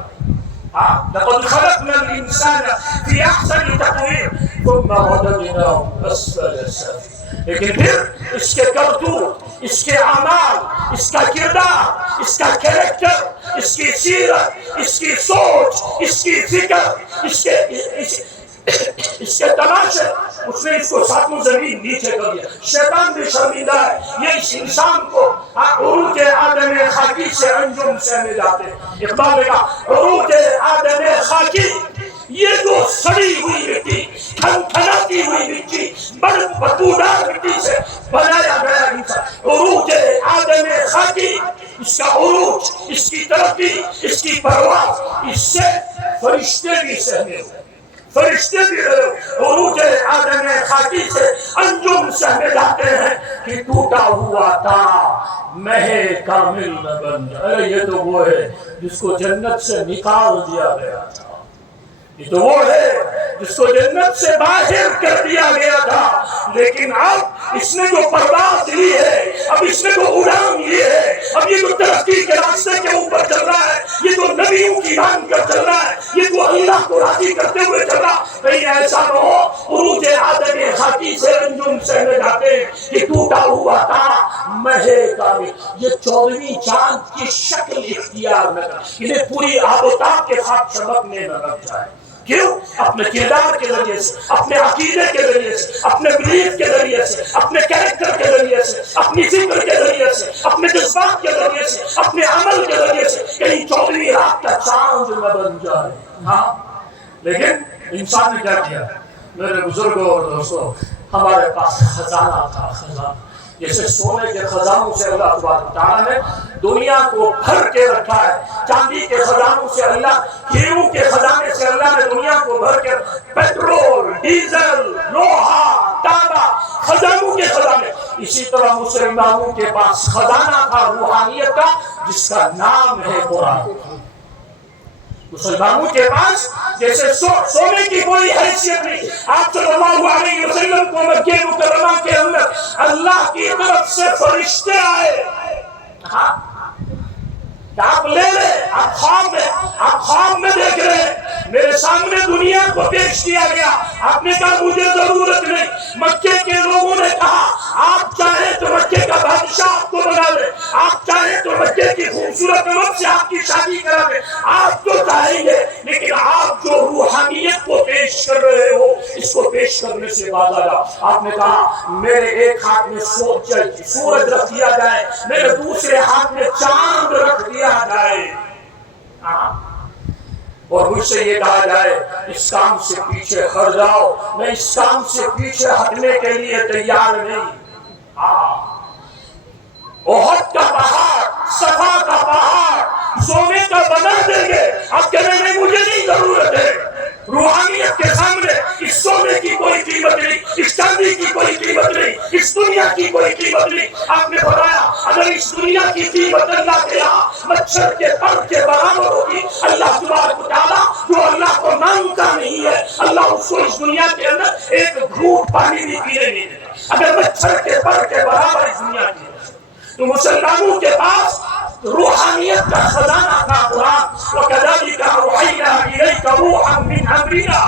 لقد خلقنا الانسان فی احسن تقویم ثم رددناه اسفل سافلین. لیکن پھر اس کے کرتوت، اس کے اعمال، اس کا کردار، اس کا کریکٹر، اس کی سیرت، اس کی سوچ، اس کی فکر، اس کے تماشے، اس نے اس کو ساتوں زمین نیچے کر دیا. شیطان بھی شرمندہ ہے. یہ اس انسان کو عروج آدم خاکی سے انجم سے میں جاتے ہیں. اقبال نے کہا عروج آدم خاکی، یہ جو سڑی ہوئی مٹی، کھنکھناتی ہوئی مٹی، بڑی بدبودار مٹی سے بنایا گیا انسان. عروج آدم خاکی، اس کا عروج، اس کی ترقی، اس کی پرواز، اس سے فرشتے بھی سہمے ہوئے. فرشتے بھی عروج آدم خاکی سے انجم سہمے جاتے ہیں کہ ٹوٹا ہوا تارا مہ کامل نہ بن جائے. یہ تو وہ ہے جس کو جنت سے نکال دیا گیا تھا، یہ تو وہ ہے جس کو جنت سے باہر کر دیا گیا تھا. لیکن اب اس نے جو پرواز لی ہے، اب اس نے جو اڑان لی ہے، اب یہ جو ترقی کے راستے کے اوپر چل رہا ہے، یہ جو نبیوں کی مان کر چل رہا ہے، یہ جو اللہ کو راضی کرتے ہوئے چل رہا، کہیں ایسا نہ ہو عروج آدم خاکی سے انجم سہمے جاتے ہیں کہ ٹوٹا ہوا تارا مہ کامل. یہ 14ویں چاند کی شکل اختیار نہ کر، انہیں پوری آب و تاب کے ساتھ چمکنے نہ لگ جائے. کیوں؟ اپنے کردار کے ذریعے سے، اپنے عقیدے کے ذریعے سے، اپنے بلیف کے ذریعے سے، اپنے کریکٹر کے ذریعے سے، اپنی فکر کے ذریعے سے، اپنے جذبات کے ذریعے سے، اپنے عمل کے ذریعے سے کہیں 14ویں رات کا چاند نہ بن جائے. ہاں، لیکن انسان نے کیا کیا؟ میرے بزرگوں اور دوستوں، ہمارے پاس خزانہ تھا. خزانہ جیسے سونے کے خزانوں سے اللہ تبارک تعالیٰ نے دنیا کو بھر کے رکھا ہے، چاندی کے خزانوں سے اللہ، ہیروں کے خزانے سے اللہ نے دنیا کو بھر کے، پیٹرول، ڈیزل، لوہا، تانبا، خزانوں کے خزانے. اسی طرح مسلمانوں کے پاس خزانہ تھا روحانیت کا، جس کا نام ہے قرآن. مسلمانوں کے پاس جیسے سونے کی کوئی حیثیت نہیں. آپ صلی اللہ علیہ وسلم کو مکہ مکرمہ کے اندر اللہ کی طرف سے فرشتے آئے. آپ لے لیں، آپ خواب میں دیکھ رہے ہیں، میرے سامنے دنیا کو پیش کیا گیا. آپ نے کہا مجھے ضرورت نہیں. مکے کے لوگوں نے کہا آپ چاہیں تو مکے کا بادشاہ آپ کو بنا لے، آپ چاہیں تو مکے کی خوبصورت عورت سے آپ کی شادی کرا دے، آپ تو چاہیں گے، لیکن آپ جو روحانیت کو پیش کر رہے ہو اس کو پیش کرنے سے باز آ جاؤ. آپ نے کہا میرے ایک ہاتھ میں سورج رکھ دیا جائے، میرے دوسرے ہاتھ میں چاند رکھ دیا جائے، اور مجھ سے یہ کہا جائے اس کام سے پیچھے ہٹ جاؤ. میں اس کام سے پیچھے ہٹنے کے لیے تیار نہیں. احد کا پہاڑ، صفا کا پہاڑ سونے کا بنا دیں گے. اب کہنے میں مجھے نہیں ضرورت ہے. روحانیت کے سامنے اس سونے کی کوئی قیمت نہیں، اس چاندی کی کوئی قیمت نہیں، اس دنیا کی کوئی قیمت نہیں. آپ نے بتایا اگر اس دنیا کی قیمت اللہ کے یہاں مچھر کے پر کے برابر ہوگی، اللہ تبارک و تعالیٰ جو اللہ کو مانگتا نہیں ہے، اللہ اس کو اس دنیا کے اندر ایک گھونٹ پانی بھی پینے نہیں دیتا. اگر مچھر کے پر کے برابر اس دنیا کی، تو مسلمانوں کے پاس روحانیت کا خزانہ تھا قرآن. وَكَذَلِكَ أَوْحَيْنَا إِلَيْكَ رُوحًا مِّنْ أَمْرِنَا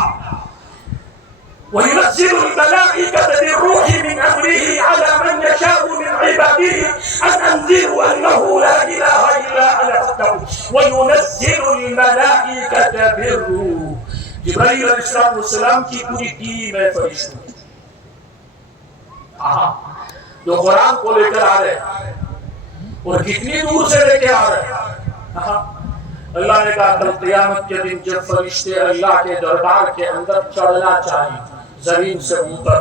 وَيُنَزِّلُ الْمَلَائِكَةَ بِالرُّوحِ مِنْ أَمْرِهِ عَلَى مَنْ يَشَاءُ مِنْ عِبَادِهِ أَنْ أَنذِرُوا أَنَّهُ لَا إِلَهَ إِلَّا أَنَا فَاتَّقُونِ وَيُنَزِّلُ الْمَلَائِكَةَ بِالرُّوحِ. جبرائیل علیہ السلام کی پوری ٹیم ہے فرشتوں جو قرآن کو لے کر آ رہے ہیں، اور کتنی دور سے لے کے آ رہے ہیں. اللہ نے کہا کل قیامت کے دن جب فرشتے اللہ کے دربار کے اندر چڑھنا چاہیں زمین سے اوپر،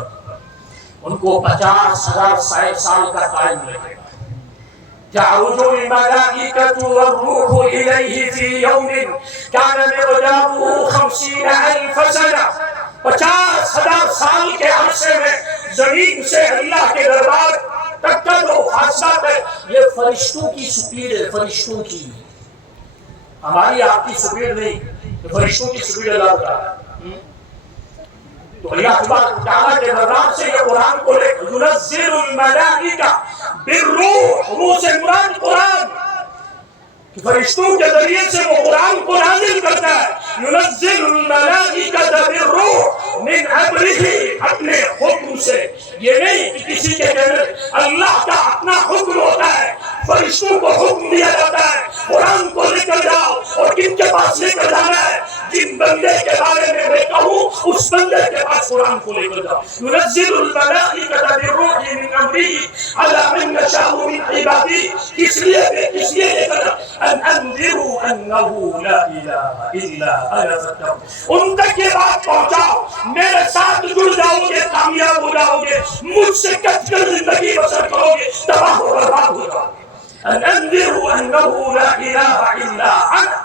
ان کو 50,000 سال کا ٹائم لگے گا. تعرج الملائكة والروح إليه في يوم كان مقداره 50,000 سنة. 50,000 زمین سے اللہ کے دربار تک کا جو فاصلہ ہے یہ فرشتوں کی سپیڈ ہے، فرشتوں کی، ہماری آپ کی سپیڈ نہیں، فرشتوں کی سپیڈ اللہ تعالیٰ. تو اللہ تبارک تعالیٰ کے دربار سے یہ قرآن کو لے ينزل الملائکہ بالروح، روح سے مراد قرآن، فرشتوں کے ذریعے سے وہ قرآن کو نازل کرتا ہے. ينزل الملائکۃ بالروح من امرہ، اپنے حکم سے. یہ نہیں کہ کسی کے کہنے، اللہ کا اپنا حکم ہوتا ہے، فرشتوں کو حکم دیا جاتا ہے قرآن کو لے کر جاؤ، اور کن کے پاس لے کر جانا ہے؟ جن بندے کے بارے میں میں کہوں اس بندے کے پاس قرآن کو لے کر جاؤ. ينزل الملائکۃ بالروح من امرہ علی من یشاء من عبادہ، اس لیے لے کر ان انذروا انہ لا الہ الا انا فاتقون. ان تک یہ بات پہنچاؤ، میرے ساتھ جڑ جاؤ گے کامیاب ہو جاؤ گے، مجھ سے کٹ کر زندگی بسر کرو گے تباہ و برباد ہو جاؤ گے. ان انذروا انہ لا الہ الا انا،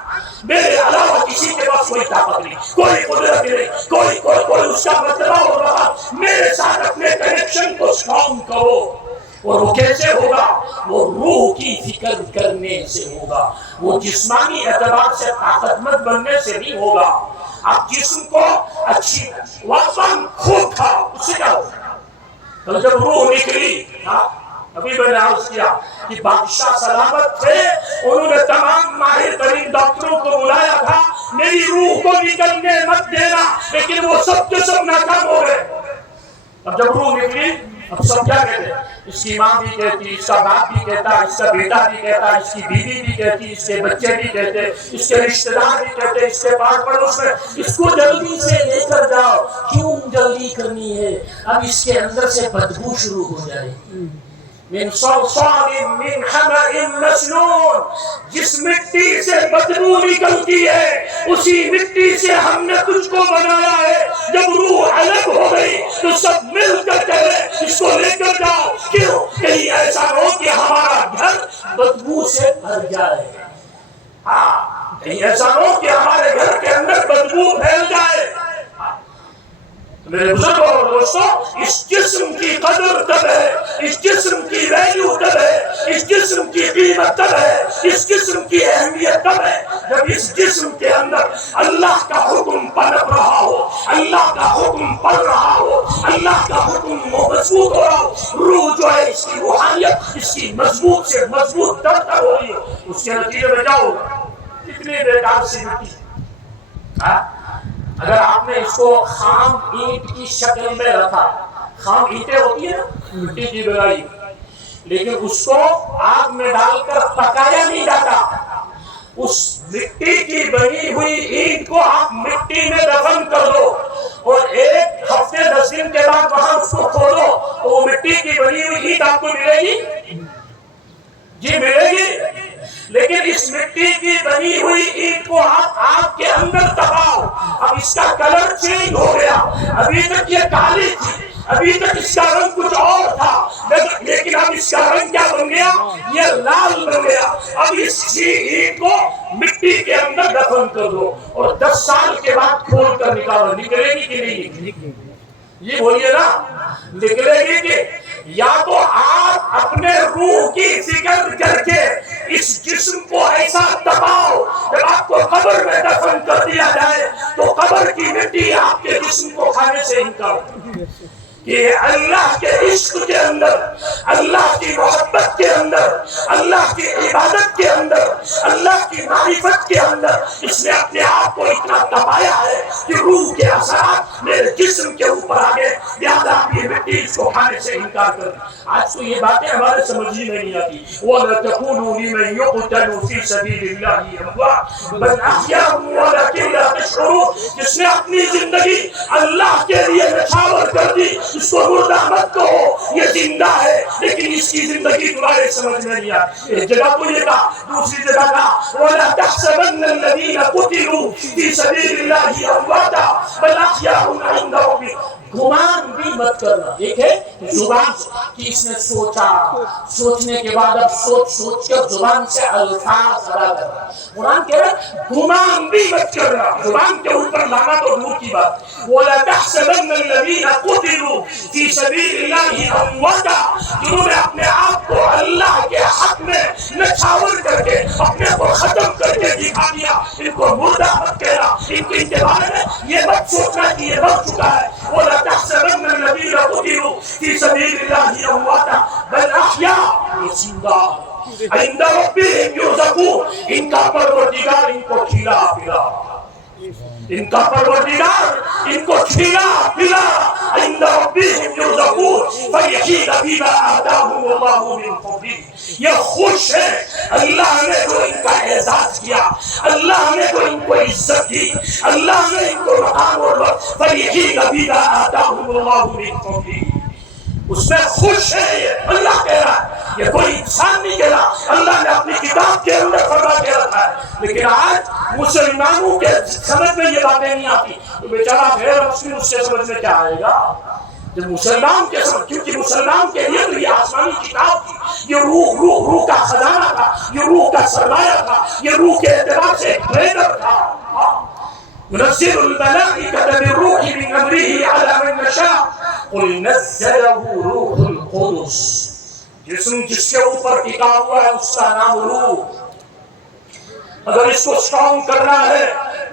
میرے علاوہ کسی کے پاس کوئی طاقت نہیں، کوئی قدرت نہیں، کوئی اس کا مرتبہ اور برباد. میرے ساتھ اپنے کنیکشن کو اسٹرانگ کرو. اور وہ کیسے ہوگا؟ وہ روح کی فکر کرنے سے ہوگا، وہ جسمانی اعتبار سے طاقت مند بننے سے نہیں ہوگا. آپ جسم کو اچھی وزن خود کھاؤ، اس سے کیا ہوگا؟ تو جب روح نکلی، ابھی میں نے عرض کیا کہ بادشاہ سلامت تھے، انہوں نے تمام ماہر ترین ڈاکٹروں کو بلایا تھا میری روح کو نکلنے مت دینا، لیکن وہ سب کے سب ناکام ہو گئے. اب جب روح نکلی، اب سب کیا کہتے ہیں؟ اس کی ماں بھی کہتی، اس کا باپ بھی کہتا، اس کا بیٹا بھی کہتا، اس کی بیوی بھی کہتی، اس کے بچے بھی کہتے، اس کے رشتہ دار بھی کہتے، اس کے پاس پڑوس میں اس کو جلدی سے لے کر جاؤ. کیوں جلدی کرنی ہے؟ اب اس کے اندر سے بدبو شروع ہو جائے. من صلصال من حمأ مسنون، جس مٹی سے بدبو نکلتی ہے اسی مٹی سے ہم نے تجھ کو بنایا ہے. جب روح الگ ہو گئی تو سب مل کر کہے اس کو لے کر جاؤ. کیوں؟ کہیں ایسا ہو کہ ہمارا گھر بدبو سے بھر جائے. کہیں ایسا ہو کہ ہمارے گھر کے اندر بدبو پھیل جائے. میرے بزرگوں اور دوستوں، اس جسم کی قدر تب ہے، اس جسم کی ویلیو تب ہے، اس جسم کی قیمت تب ہے، اس جسم کی اہمیت تب ہے جب اس جسم کے اندر اللہ کا حکم پنپ رہا ہو، اللہ کا حکم پڑھ رہا ہو، اللہ کا حکم مضبوط ہو رہا ہو. روح جو ہے اس کی روحانیت اس کی مضبوط سے مضبوط تر ہو رہی ہو. اس کے نتیجے میں کیا ہوگا؟ کتنی بیکار سی مٹی. اگر آپ نے اس کو خام اینٹ کی شکل میں رکھا، خام اینٹیں ہوتی ہیں مٹی کی بنائی، لیکن اس کو آگ میں ڈال کر پکایا نہیں جاتا، اس مٹی کی بنی ہوئی اینٹ کو آپ مٹی میں دفن کر دو اور 1 ہفتے 10 دن کے بعد وہاں اس کو کھودو تو وہ مٹی کی بنی ہوئی اینٹ آپ کو ملے گی؟ جی ملے گی. لیکن اس مٹی کی بنی ہوئی اینٹ کو آپ آگ کے اندر دباؤ، اب اس کا کلر چینج ہو گیا. ابھی تک یہ کالی تھی، ابھی تک اس کا رنگ کچھ اور تھا، لیکن اب اس کا رنگ کیا بن گیا؟ یہ لال بن گیا. اب اس اینٹ کو مٹی کے اندر دفن کر دو اور 10 سال کے بعد کھول کر نکالو. نکلے گی کہ نہیں؟ یہ بولیے نا، نکلے گی کہ؟ یا تو آپ اپنے روح کی فکر کر کے اس جسم کو ایسا دباؤ جب آپ کو قبر میں دفن کر دیا جائے تو قبر کی مٹی آپ کے جسم کو کھانے سے انکار کہ اللہ کے عشق کے اندر، اللہ کی محبت کے اندر، اللہ کی عبادت کے اندر، اللہ کی معرفت کے اندر اس نے اپنے آپ کو اتنا دبایا ہے کہ روح کے اثرات میرے جسم کے اوپر آ گئے، لہٰذا آپ یہ مٹی اس کو کھانے سے انکار کر دیں. آج تو یہ باتیں ہمارے سمجھ ہی نہیں آتی. وَلَا تَقُولُوا لِمَن يُقْتَلُ فِي سَبِيلِ اللَّهِ أَمْوَاتٌ بَلْ أَحْيَاءٌ وَلَكِنْ لَا تَشْعُرُونَ. جس نے اپنی زندگی اللہ کے لیے نچھاور کر دی اس کو مردہ مت کہو، یہ زندہ ہے لیکن اس کی زندگی تمہارے سمجھ میں نہیں آتی. ایک جگہ تو یہ کہا، دوسری جگہ کہا وَلَا تَحْسَبَنَّ الَّذِينَ قُتِلُوا فِي سَبِيلِ اللَّهِ أَمْوَاتًا بَلْ أَحْيَاءٌ عِندَ رَبِّهِمْ. گمان بھی مت کرنا. ایک ہے زبان کی اس نے سوچا، سوچنے کے بعد اب سوچ کر زبان سے الفاظ ادا کر رہا ہے۔ قرآن کہہ رہا ہے گمان بھی مت کرنا، زبان کے اوپر لانا تو دور کی بات۔ وَلَا تَحْسَبَنَّ الَّذِينَ قُتِلُوا فِي سَبِيلِ اللَّهِ أَمْوَاتًا، جنہوں نے اپنے آپ کو اللہ کے حق میں نچھاور کر کے اپنے کو ختم کر کے دکھا دیا، ان کو مردہ مت کہنا، ان کے بارے میں یہ مت سوچنا کہ یہ مر چکا ہے۔ وَلَا تَحْسَبَنَّ الَّذِينَ قُتِلُوا فِي سَبِيلِ اللَّهِ أَمْوَاتًا بَلْ أَحْيَاءٌ، یہ زندہ عند ربهم يرزقون، ان کا پروردگار ان کو کھلا پلا، ان کا پروردگار ان کو کھلا پلا، عند ربهم يرزقون فرحين بما آتاهم الله من فضله، یہ خوش ہے اللہ نے جو ان کا اعزاز کیا، اللہ نے جو ان کو عزت دی، اللہ نے ان کو مقام اور فرحين بما آتاهم الله من فضله، اس میں خوش ہے۔ یہ اللہ کہہ رہا ہے، یہ کوئی انسان نہیں کہہ رہا، اللہ نے اپنی کتاب کے اندر فرما کے رکھا ہے۔ لیکن آج مسلمانوں کے سمجھ میں یہ باتیں نہیں آتی، تو بیچارہ غیر مسلم اس سے سمجھ میں کیا آئے گا؟ جب مسلمان کے سمجھ، کیونکہ مسلمان کے لیے تو یہ آسمانی کتاب تھی، یہ روح کا خزانہ تھا، یہ روح کا سرمایہ تھا، یہ روح کے اعتبار سے ایک ٹریڈر تھا۔ ينزل الملائكة بالروح من أمره على من نشاء قل نزله روح القدس، جسم جس کے اوپر ٹکا ہوا ہے اس کا نام روح۔ اگر اس کو سٹرونگ کرنا ہے،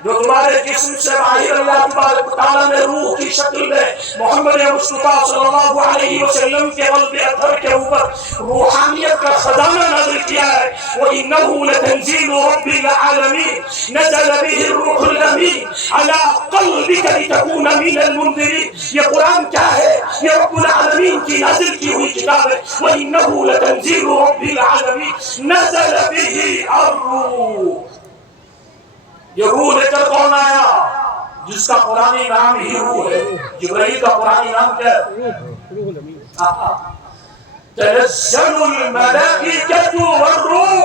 جو تمہارے جسم سے باہر اللہ تبارک و تعالیٰ نے روح کی شکل میں محمد مصطفیٰ صلی اللہ علیہ وسلم کے قلب اطہر کے اوپر روحانیت کا خزانہ نازل کیا ہے۔ وَإِنَّهُ لَتَنزِيلُ رَبِّ الْعَالَمِينَ نَزَلَ بِهِ الرُّوحُ الْأَمِينُ عَلَىٰ قَلْبِكَ لِتَكُونَ مِنَ الْمُنذِرِينَ، یہ قرآن کیا ہے؟ یہ رب العالمین کی نازل کی ہوئی کتاب ہے۔ وَإِنَّهُ لَتَنزِيلُ رَبِّ الْعَالَمِينَ نَزَلَ بِهِ الرُّوحُ، یہ روح لے کر کون آیا؟ جس کا قرآنی نام ہی روح ہے۔ جبرائیل کا قرآنی نام کیا ہے؟ تنزل الملائکۃ والروح،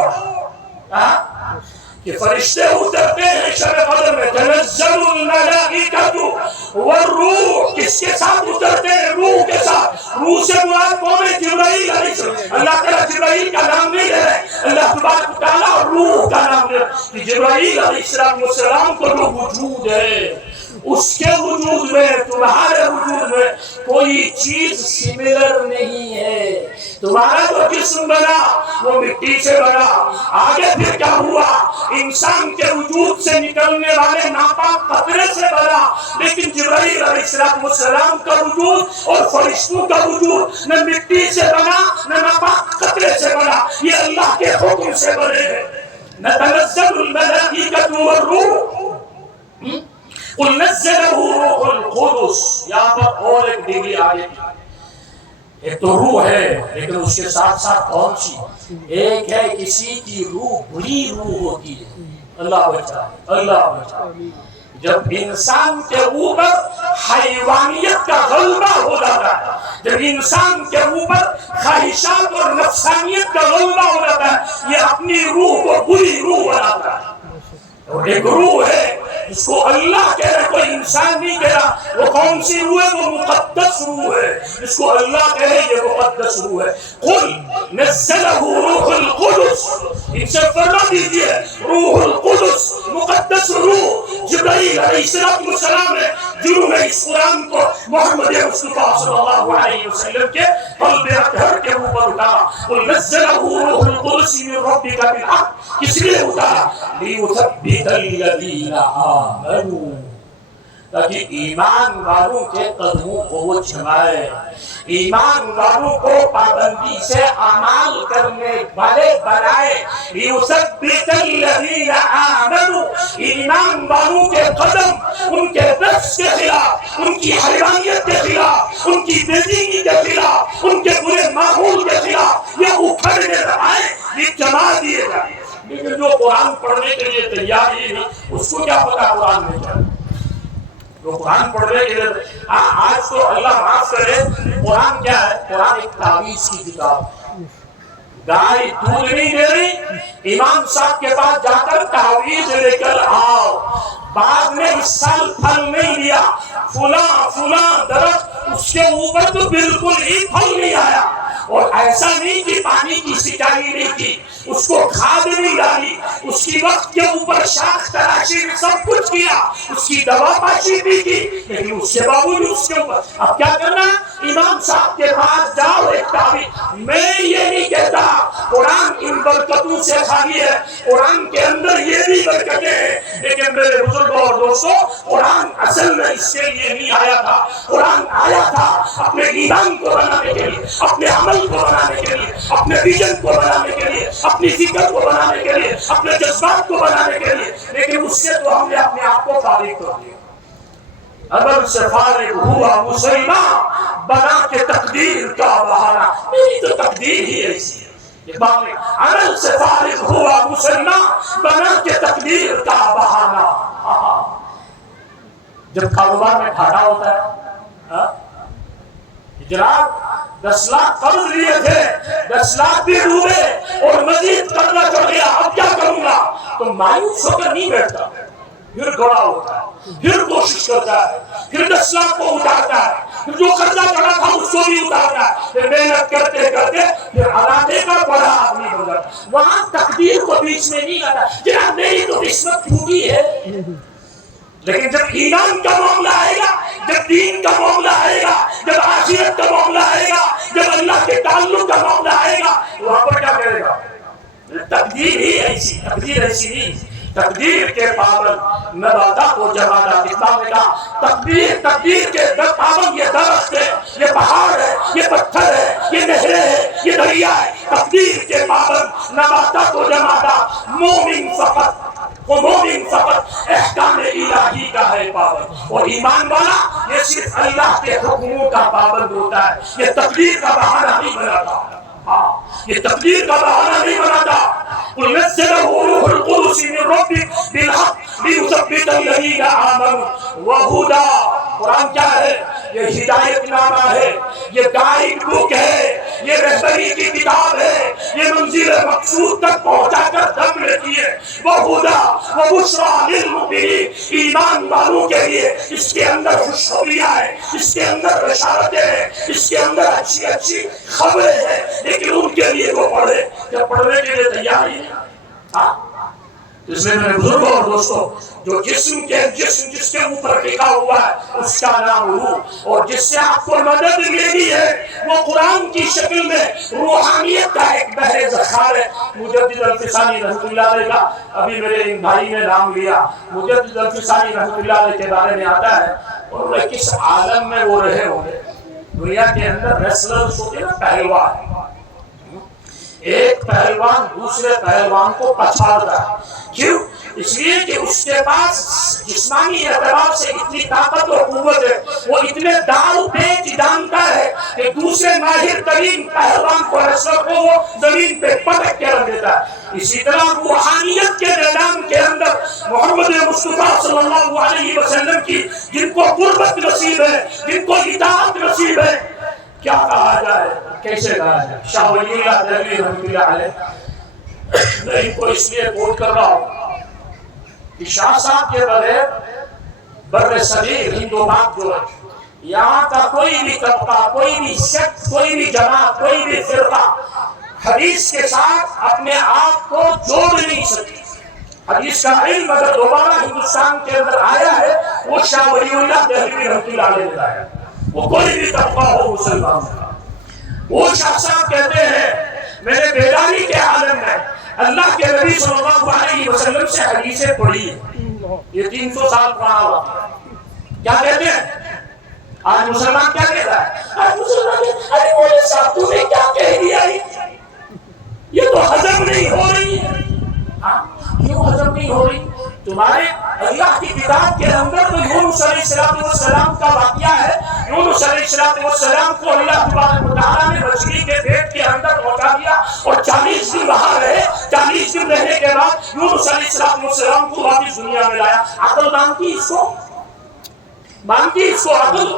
کہ فرشتے اترتے ہیں شب قدر میں۔ تنزل الملائکۃ والروح، کس کے ساتھ اترتے ہیں؟ روح کے ساتھ۔ روح سے مراد کون ہے؟ جبرائیل علیہ السلام۔ اللہ تعالیٰ جبرائیل کا نام نہیں لے رہے، اللہ تبارک و تعالیٰ روح کا نام لے رہے کہ جبرائیل علیہ السلام کو جو وجود ہے، اس کے وجود میں تمہارے وجود میں کوئی چیز سملر نہیں ہے۔ تمہارا جو جسم بنا وہ مٹی سے بنا، آگے پھر کیا ہوا؟ انسان کے وجود سے نکلنے والے ناپاک قطرے سے بنا، لیکن جبرائیل علیہ السلام کا وجود اور فرشتوں کا وجود نہ مٹی سے بنا نہ ناپاک قطرے سے بنا، یہ اللہ کے حکم سے بنے ہیں۔ نتنزل الملائکۃ والروح قل نزلہ روح القدس، یہاں پر اور ایک ڈگری آگے کی، ایک تو روح ہے لیکن اس کے ساتھ ساتھ کون سی؟ ایک ہے کسی کی روح بری روح ہوتی ہے، اللہ بچائے، اللہ بچائے۔ جب انسان کے اوپر حیوانیت کا غلبہ ہو جاتا ہے، جب انسان کے اوپر خواہشات اور نفسانیت کا غلبہ ہو جاتا ہے، یہ اپنی روح کو بری روح بناتا ہے۔ اور ایک روح ہے جس کو اللہ کہہ رہے، کوئی انسان نہیں کہہ رہا، وہ کون سی روح ہے؟ وہ مقدس روح ہے، جس کو اللہ کہے یہ مقدس روح ہے۔ قل نزلہ روح القدس، ان سے فرما دیجئے روح القدس، مقدس روح جبرائیل علیہ السلام نے، جنہوں نے اس قرآن کو محمد مصطفیٰ صلی اللہ علیہ وسلم کے قلب اطہر کے اوپر اتارا۔ قل نزلہ روح القدس من ربک بالحق، کس لیے اتارا؟ لیثبت الذین آمنوا، تاکہ ایمان والوں کے قدموں کو وہ جمائے، ایمان والوں کو پابندی سے اعمال کرنے والے بنائے۔ لیثبت الذین آمنوا، ایمان والوں کے قدم ان کے نفس کے خلاف، ان کی حیوانیت کے خلاف، ان کی بے دینی کے خلاف، ان کے برے ماحول کے خلاف یہ اکھڑنے آئے، یہ جما دیے جائیں۔ لیکن جو قرآن پڑھنے کے لیے تیار ہی نہیں، اس کو کیا پتا قرآن میں کیا؟ جو قرآن پڑھنے کے لیے آج تو اللہ معاف کرے، قرآن کیا ہے؟ قرآن ایک تعویذ کی کتاب ہے۔ گائے دودھ نہیں دے رہی، امام صاحب کے پاس جا کر تعویذ لے کر آؤ، بعد میں اس سال پھل نہیں دیا، فلاں درخت اس کے اوپر تو بالکل ہی پھل نہیں آیا. اور ایسا نہیں کہ پانی کی سینچائی نہیں کی، اس کو کھاد نہیں ڈالی، اس کی وقت کے اوپر شاخ تراشی سب کچھ کیا، اس کی دوا پاشی بھی کی، لیکن اس کے باوجود اس کے اوپر اب کیا کرنا ہے؟ امام صاحب کے پاس جاؤ ایک تعبیر. میں یہ نہیں کہتا قرآن ان برکتوں سے خالی ہے، قرآن کے اندر یہ بھی برکتیں ہیں، لیکن میرے بزرگوں اور دوستوں قرآن اصل میں اس کے لیے نہیں آیا تھا. قرآن آیا تھا اپنے ایمان کو بنانے کے لیے، اپنے عمل کو بنانے کے لیے، اپنے ویژن کو بنانے کے لیے، اپنی فکر کو بنانے کے لیے، اپنے جذبات کو بنانے کے لیے، لیکن اس سے تو ہم نے اپنے آپ کو فارغ کر دیا. عمل سے فارغ ہوا مسلمہ بنا کے تقدیر کا بہانہ. میری تو تقدیر ہی ایسی ہے. عمل سے فارغ ہوا مسلمہ بنا کے تقدیر کا بہانہ. جب کاروبار میں گھاٹا ہوتا ہے، جناب 10 لاکھ قرض لیے تھے، 10 لاکھ بھی ڈوبے اور مزید قرضہ چڑھ گیا، اب کیا کروں گا؟ تو مایوس ہو کر نہیں بیٹھتا، پھر گھوڑا ہوتا ہے، پھر کوشش کرتا ہے، پھر 10 لاکھ کو اٹھاتا ہے، پھر جو قرضہ چڑھا تھا اس کو بھی اٹھاتا ہے، پھر محنت کرتے کرتے پھر علاقے کا بڑا آدمی بن جاتا. وہاں تقدیر کو بیچ میں نہیں لاتا. جناب میری تو قسمت ٹوٹی ہے، لیکن جب ایمان کا معاملہ آئے گا، جب دین کا معاملہ آئے گا، جب آخرت کا معاملہ آئے گا، جب اللہ کے تعلق کا معاملہ آئے گا، وہاں پر کیا کرے گا؟ تقدیر ہی ایسی، تقدیر ایسی نہیں. تقدیر کے پابند نباتا کو جمالا کتاب میں کہا تقدیر کے پابند یہ درخت ہے، یہ پہاڑ ہے، یہ پتھر ہے، یہ نہریں ہے، یہ دریا ہے. تقدیر کے پابند نباتا کو جمالا مومن فقط، وہ مومن فقط احکام الہی کا ہے پابند، اور ایمان والا یہ صرف اللہ کے حکموں کا پابند ہوتا ہے. یہ تقدیر کا بہانہ نہیں بناتا. یہ تقدیر کا بہانہ نہیں بناتا. قُلْ نَزَّلَهُ رُوحُ الْقُدُسِ مِنْ رَبِّكَ بِالْحَقِّ لِيُثَبِّتَ الَّذِينَ آمَنُوا وَهُدًى. قرآن کیا ہے؟ یہ ہدایت نامہ ہے، یہ گائیڈ بک ہے، یہ رہبری کی کتاب ہے، یہ منزل مقصود تک پہنچا کر دم لیتی ہے. وَهُدًى وَبُشْرَىٰ لِلْمُؤْمِنِينَ. ایمان والوں کے لیے اس کے اندر خوشخبریاں ہیں، اس کے اندر بشارتیں ہیں، اس کے اندر اچھی اچھی خبریں ہیں، لیکن ان کے لیے وہ پڑھے جب پڑھنے کے لیے تیار ہی نہیں. اس میں میرے بزرگوں اور دوستوں جو جسم جس کے اوپر ٹکا ہوا ہے اس کا نام روح، اور جس سے آپ کو مدد ملی ہے وہ قرآن کی شکل میں روحانیت کا ایک بحر ذخار ہے. مجدد الفسانی رحمۃ اللہ علیہ کا ابھی میرے ان بھائی نے نام لیا. مجدد الفسانی رحمۃ اللہ علیہ کے بارے میں آتا ہے اور کس عالم میں وہ رہے ہوں گے. دنیا کے اندر ریسلرز ہوتے ہیں نا، پہلوان. ایک پہلوان دوسرے پہلوان کو پچھاڑتا ہے. کیوں؟ اس لیے کہ اس کے پاس جسمانی اعتبار سے اتنی طاقت اور قوت ہے، وہ اتنے داؤ پیچ جانتا ہے کہ دوسرے ماہر ترین پہلوان کو ریسلر کو وہ زمین پہ پٹک کے رکھ دیتا ہے. اسی طرح روحانیت کے میدان کے اندر محمد مصطفیٰ صلی اللہ علیہ وسلم کی جن کو قربت نصیب ہے، جن کو اطاعت نصیب ہے، کیا کہا جائے، کیسے کہا جائے. شاہ ولی اللہ دہلوی رحمۃ اللہ علیہ، میں ان کو اس لیے کوٹ کر رہا ہوں کہ شاہ صاحب کے بغیر بر صغیر ہند و پاک جو ہے، یہاں کا کوئی بھی طبقہ، کوئی بھی سیکٹ، کوئی بھی جماعت، کوئی بھی فرقہ حدیث کے ساتھ اپنے آپ کو جوڑ نہیں سکتی. حدیث کا علم اگر دوبارہ ہندوستان کے اندر آیا ہے وہ شاہ ولی اللہ دہلوی رحمۃ اللہ علیہ نے آیا. وہ کوئی بھی طبقہ ہو مسلمان کا. وہ شاہ صاحب کہتے ہیں میں نے بیداری کے عالم میں اللہ کے نبی صلی اللہ علیہ وسلم سے حدیثیں پڑھی ہیں. یہ 300 سال پرانا ہوا. کیا کہتے ہیں آج مسلمان؟ کیا کہتا ہے آج مسلمان؟ ارے مولوی صاحب تو نے کیا کہہ دیا، یہ تو ہضم نہیں ہو رہی ہے. کیوں ہضم نہیں ہو رہی؟ تمہارے اللہ کی کتاب کے اندر تو یونس علیہ السلام کا واقعہ ہے. یونس علیہ السلام کو اللہ تبارک و تعالیٰ نے مچھلی کے پیٹ کے اندر پہنچا دیا اور 40 دن وہاں رہے. 40 دن رہنے کے بعد یونس علیہ السلام کو واپس دنیا میں لایا. عقل مانتی اس کو؟ مانتی اس کو عقل؟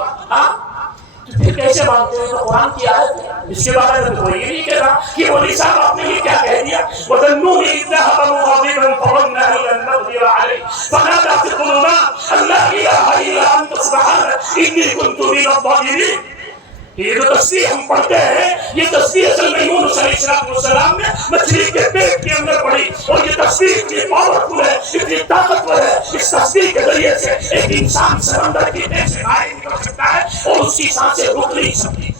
پھر کیسے مانتے ہیں؟ تو قرآن کی آیت ہے، اس کے بارے میں کوئی نہیں کہہ رہا کہ مولوی صاحب آپ نے یہ کیا کہہ دیا؟ وَظَنُّونِ إِذْ ذَهَبَ مُغَاضِبًا فَظَنَّ أَن لَّن نَّقْدِرَ عَلَيْهِ فَنَادَىٰ فِي الظُّلُمَاتِ أَن لَّا إِلَٰهَ إِلَّا أَنتَ سُبْحَانَكَ إِنِّي كُنتُ مِنَ الظَّالِمِينَ۔ یہ جو تصویر ہم پڑھتے ہیں، یہ تصویر اصل میں یونس علیہ السلام نے مچھلی کے پیٹ کے اندر پڑھی، اور یہ تصویر اتنی پاورفل ہے، اتنی طاقتور ہے، اس تصویر کے ذریعے سے ایک انسان سمندر کی پیٹ سے باہر نکل سکتا ہے اور اس کی سانسیں رک نہیں سکتی۔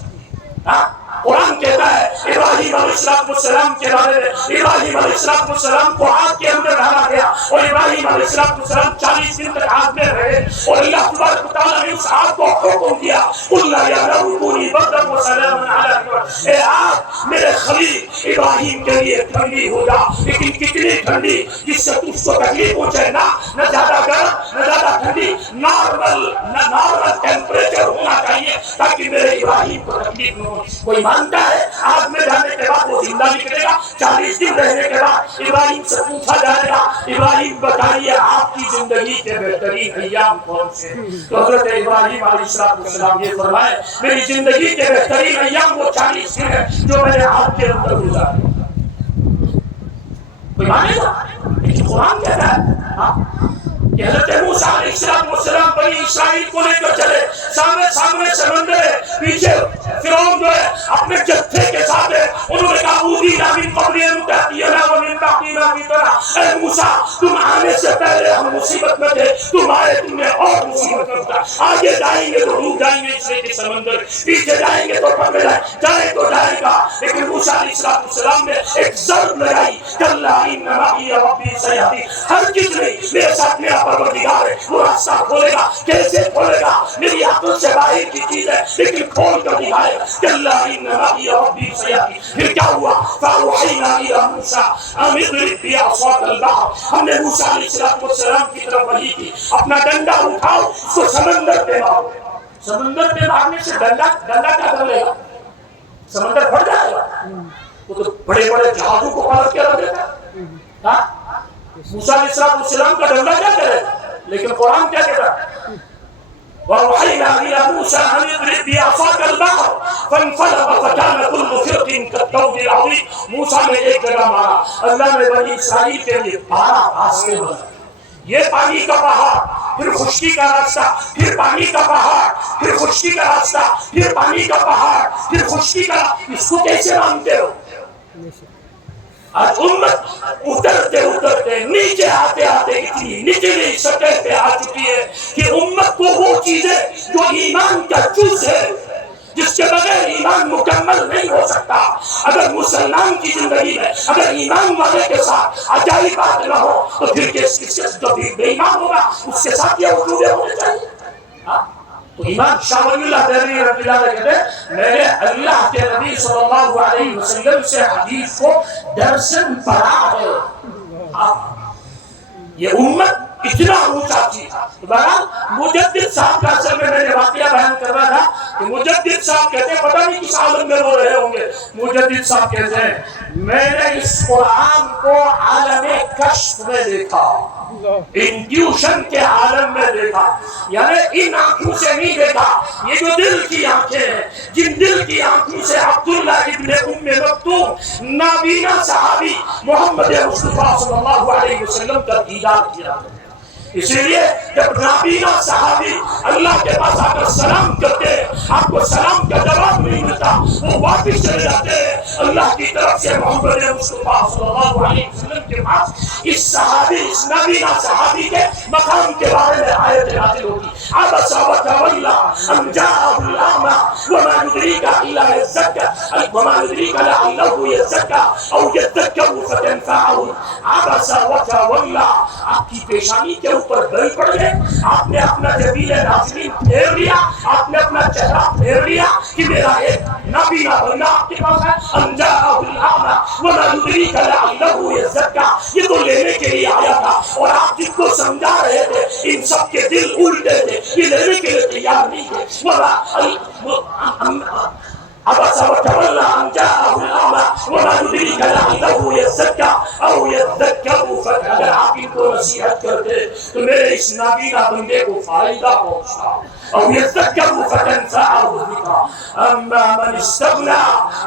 قرآن کہتا ہے ابراہیم علیہ السلام کے بارے میں، ابراہیم علیہ السلام کو آگ کے اندر ڈالا گیا اور ابراہیم علیہ السلام 40 دن تک آگ میں رہے، اور اللہ تبارک و تعالیٰ نے اس آگ کو حکم دیا قُلْنَا يَا نَارُ كُونِي بَرْدًا وَسَلَامًا عَلَىٰ إِبْرَاهِيمَ، اے آگ میرے خلیل ابراہیم کے لیے ٹھنڈی ہو جا، لیکن کتنی ٹھنڈی جس سے تجھ کو تکلیف پہنچے، نہ زیادہ گرم نہ زیادہ ٹھنڈی، نارمل ٹیمپریچر ہونا چاہیے تاکہ میرے ابراہیم کو تکلیف نہ ہو۔ کوئی مانتا ہے آگ میں جانے کے بعد وہ زندہ نکلے گا؟ 40 دن رہنے کے بعد ابراہیم سے پوچھا جائے گا ابراہیم بتائیے آپ کی زندگی کے بہترین ایام کون سے؟ تو حضرت ابراہیم علیہ السلام یہ فرمائے میری زندگی کے بہترین ایام وہ 40 دن ہے جو میں نے آگ کے اندر گزارے۔ کوئی مانے گا؟ لیکن قرآن کہتا ہے کہ حضرت موسیٰ علیہ السلام بنی اسرائیل کو لے کر چلے، سامنے سمندر ہے، پیچھے فرعون جو ہے اپنے جتھے کے ساتھ ہے، انہوں نے کہا اوذینا من قبل ان تأتینا ومن بعد ما جئتنا، اے موسیٰ تم آنے سے پہلے ہم مصیبت میں تھے، تم آئے تم نے اور مصیبت میں تھا، آگے جائیں گے تو ڈوب جائیں گے اس لیے کہ سمندر، پیچھے جائیں گے تو پکڑ جائیں تو جائے گا۔ لیکن موسیٰ علیہ السلام نے ایک ضرب لگائی کلا ان معی ربی سیہدین، ہرگز نہیں میرے ساتھ میرا پروردگار ہے وہ راستہ کھولے گا۔ کیسے کھولے گا؟ میری عقل سے باہر کی چیز ہے لیکن کھول کر دکھائے گا۔ کلا ان معی ربی سیہدین۔ پھر کیا ہوا؟ فاوحینا الی موسیٰ ان اضرب بعصاک البحر، ہم نے موسیٰ علیہ السلام کی طرف وحی کی اپنا ڈنڈا اٹھاؤ اس کو سمندر پہ مارو۔ سمندر پہ مارنے سے ڈنڈا کیا کر لے گا؟ سمندر پھٹ جائے گا؟ وہ تو بڑے بڑے جہازوں کو پلٹ کے رکھ دیتا ہے۔ موسیٰ علیہ السلام کا ڈنڈا کیا کرے؟ لیکن قرآن کیا کہتا ہے؟ وَأَوْحَيْنَا إِلَىٰ مُوسَىٰ أَنِ اضْرِب بِّعَصَاكَ الْبَحْرَ فَانفَلَقَ فَكَانَ كُلُّ فِرْقٍ كَالطَّوْدِ الْعَظِيمِ۔ موسیٰ نے ایک جگہ مارا، اللہ نے بنی اسرائیل کے لیے 12 راستے بنائے، یہ پانی کا پہاڑ، پھر خشکی کا راستہ، پھر پانی کا پہاڑ، پھر خشکی کا راستہ، پھر پانی کا پہاڑ، پھر خشکی کا۔ اس کو کیسے مانتے ہو؟ آج امت اترتے اترتے نیچے آتے آتے اتنی نچلی سطح پہ آ چکی ہے کہ امت کو وہ چیزیں جو ایمان کا جز ہے، جس کے بغیر ایمان مکمل نہیں ہو سکتا، اگر مسلمان کی زندگی میں اگر ایمان والے کے ساتھ عجائبات نہ ہو تو پھر جو بھی بے ایمان ہوگا اس کے ساتھ یہ وجوبے ہونے چاہیے۔ تو امام شاہ ولی اللہ دہلوی رضی اللہ عنہ کہتے ہیں میں نے اللہ کے نبی صلی اللہ علیہ وسلم سے حدیث کو درسن پڑھا ہے۔ یہ امت اتنا اونچا چیز۔ بہرحال مجدد صاحب کا اصل میں نے واقعہ بیان کر رہا تھا کہ مجدد صاحب کہتے ہیں پتہ نہیں کس عالم میں وہ رہے ہوں گے، مجدد صاحب کہتے ہیں میں نے اس قرآن کو عالم کشف میں دیکھا، انٹیوشن کے عالم میں دیکھا، یعنی ان آنکھوں سے نہیں دیکھا، یہ جو دل کی آنکھیں ہیں، جن دل کی آنکھوں سے عبداللہ ابن ام مکتوم نابینا صحابی محمد مصطفیٰ صلی اللہ علیہ وسلم کا دیدار کیا۔ اسی لیے جب نابینا صحابی اللہ کے پاس آ کر سلام کرتے ہیں، آپ کو سلام کا جواب نہیں ملتا، وہ واپس چلے جاتے ہیں اللہ کی طرف سے محمد مصطفیٰ صلی اللہ علیہ وسلم کے پاس۔ اس صحابی، اس نابینا صحابی کے مقام کے بارے میں آیت نازل ہوگی۔ عبس وتولی ان جاءه الاعمى وما يدريك الا يزكى وما يدريك لعله يزكى او يذكر فتنفعه عبس وتولى۔ آپ کی پیشانی کے اوپر بل پڑ گئے، آپ نے اپنا جبین ناظرین پھیر لیا، آپ نے اپنا چہرہ پھیر لیا کہ میرا ایک نابینا بندہ آپ کے پاس ہے۔ ان جاءه الاعمى وما يدريك لعله يزكى، یہ تو لینے کے لیے آیا تھا اور آپ جس کو سمجھا رہے تھے ان سب کے دل الٹے تھے، یہ لینے کے لیے تیار نہیں تھے۔ عبس وتولى ان جاءه الاعمى وما يدريك لعله يزكى او يذكر فتنفعه۔ اگر آپ ان کو نصیحت کرتے تو میرے اس نابینا بندے کو فائدہ پہنچتا، او يذكر فتنفعه الذكرى۔ اما من استغنا،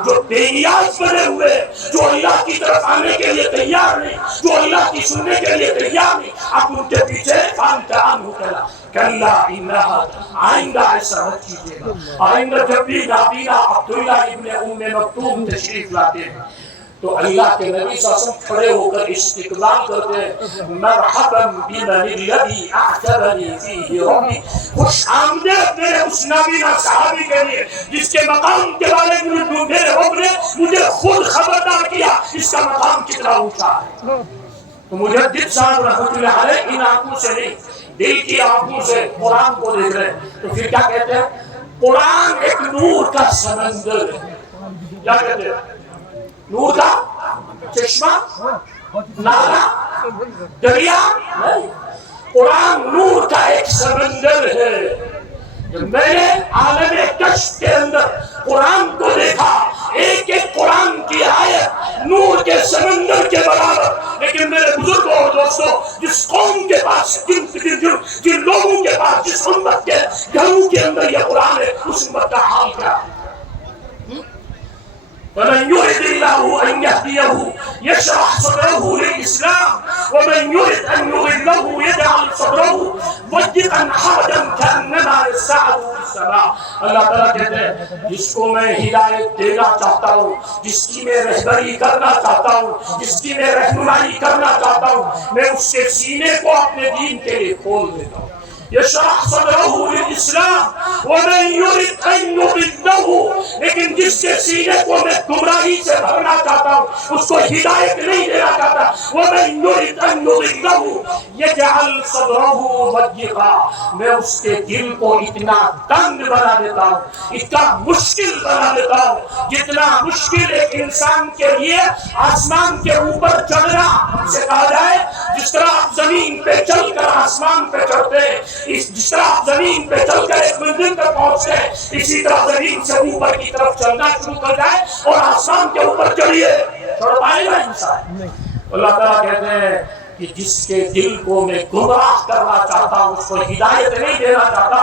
جو بے نیاز بنے ہوئے، جو اللہ کی طرف آنے کے لیے تیار نہیں، جو اللہ کی سننے کے لیے تیار نہیں، اب ان کے پیچھے فانت عنہ کلا کلا انہا، آئندہ ایسا مت کیجیے گا۔ آئندہ جب بھی نابینا عبداللہ ابن ام مکتوم تشریف لاتے ہیں تو اللہ کے نبی صلی اللہ علیہ وسلم کھڑے ہو کر استقبال کرتے ہیں، مرحبا بمن الذی اعجبنی فیہ ربی، خوش آمدید میرے اس نابینا صحابی کے لیے جس کے مقام کے بارے میں میرے رب نے مجھے خود خبردار کیا اس کا مقام کتنا اونچا ہے۔ تو مجدد صاحب رحمۃ اللہ علیہ ان آنکھوں سے نہیں، دل کی آنکھوں سے قرآن کو دیکھ رہے ہیں، تو پھر کیا کہتے ہیں؟ قرآن ایک نور کا سمندر ہے۔ کیا کہتے ہیں؟ نور کا چشمہ، نالا، دریا نہیں، قرآن نور کا ایک سمندر ہے۔ جب میں نے عالم کشف کے اندر قرآن کو دیکھا، ایک ایک قرآن کی آیت نور کے سمندر کے برابر، لیکن میرے بزرگوں اور دوستوں، جس قوم کے پاس، جن لوگوں کے پاس، جس امت کے گھروں کے اندر یہ قرآن ہے، اس امت کا حال کیا ہے؟ ومن يرد الله أن يهديه يشرح صدره للإسلام ومن يرد أن يضله يجعل صدره ضيقا حرجا كأنما يصعد في السماء۔ اللہ تعالیٰ کہتے ہیں جس کو میں ہدایت دینا چاہتا ہوں، جس کی میں رہبری کرنا چاہتا ہوں، جس کی میں رہنمائی کرنا چاہتا ہوں، میں اس کے سینے کو اپنے دین کے لیے کھول دیتا ہوں۔ یشرح صدره للاسلام ومن يرد ان يضله، لیکن جس کے سینے کو میں گمراہی سے بھرنا چاہتا ہوں، اس کو ہدایت نہیں دینا چاہتا، ومن يرد ان يضله يجعل صدره ضيقا، میں اس کے دل کو اتنا تنگ بنا دیتا ہوں، اتنا مشکل بنا دیتا ہوں، جتنا مشکل ایک انسان کے لیے آسمان کے اوپر چڑھنا سے کہا جائے، جس طرح آپ زمین پہ چل کر آسمان پہ چڑھتے ہیں، جس طرح آپ زمین پہ چل کر ایک منزل تک پہنچتے ہیں، اسی طرح زمین سے اوپر کی طرف چلنا شروع کر جائے اور آسمان کے اوپر چڑھیے، چڑھ پائے گا انسان؟ اللہ تعالیٰ کہتے ہیں کہ جس کے دل کو میں گمراہ کرنا چاہتا ہوں، اس کو ہدایت نہیں دینا چاہتا،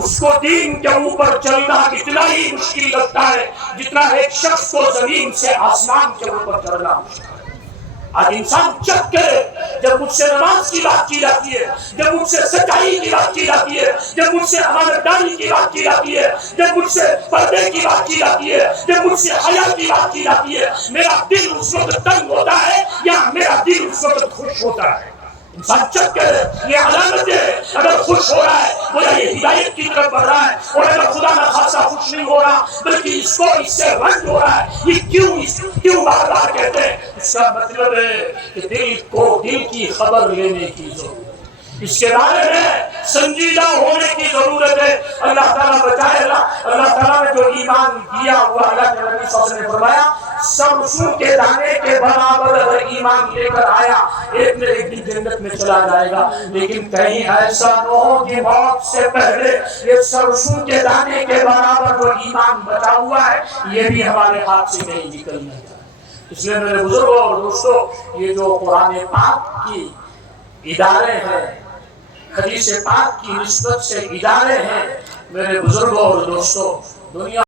اس کو دین کے اوپر چلنا اتنا ہی مشکل لگتا ہے جتنا ایک شخص کو زمین سے آسمان کے اوپر چڑھنا مشکل ہے۔ آج انسان چک کرے، جب مجھ سے نماز کی بات کی جاتی ہے، جب مجھ سے سچائی کی بات کی جاتی ہے، جب مجھ سے امانتداری کی بات کی جاتی ہے، جب مجھ سے پردے کی بات کی جاتی ہے، جب مجھ سے حیا کی بات کی جاتی ہے، میرا دل اس وقت تنگ ہوتا ہے یا میرا دل اس وقت خوش ہوتا ہے؟ انسان چک کرے، یہ علامت ہے، اگر خوش ہو رہا ہے گویا یہ ہدایت کی طرف بڑھ رہا ہے، اور اگر خدا نہ خاصا خوش نہیں ہو رہا بلکہ اس کو اس سے رنج ہو رہا ہے، یہ کیوں بار بار کہتے ہیں؟ اس کا مطلب ہے کہ دل کی خبر لینے کی ضرورت ہے، اس کے بارے میں سنجیدہ ہونے کی ضرورت ہے۔ اللہ تعالیٰ بچائے، اللہ تعالیٰ نے جو ایمان دیا ہوا، اللہ کے نبی صلی اللہ علیہ وسلم نے فرمایا سرسوں کے دانے کے برابر اگر ایمان لے کر آیا ایک نہ ایک دن جنت میں چلا جائے گا، لیکن کہیں ایسا نہ ہو کہ موت سے پہلے یہ سرسوں کے دانے کے برابر جو ایمان بچا ہوا ہے یہ بھی ہمارے ہاتھ سے کہیں نکل نہیں جائے۔ اس لیے میرے بزرگوں اور دوستوں، یہ جو قرآن پاک کی ادارے ہیں، حدیث پاک کی نسبت سے ادارے ہیں، میرے بزرگوں اور دوستوں، دنیا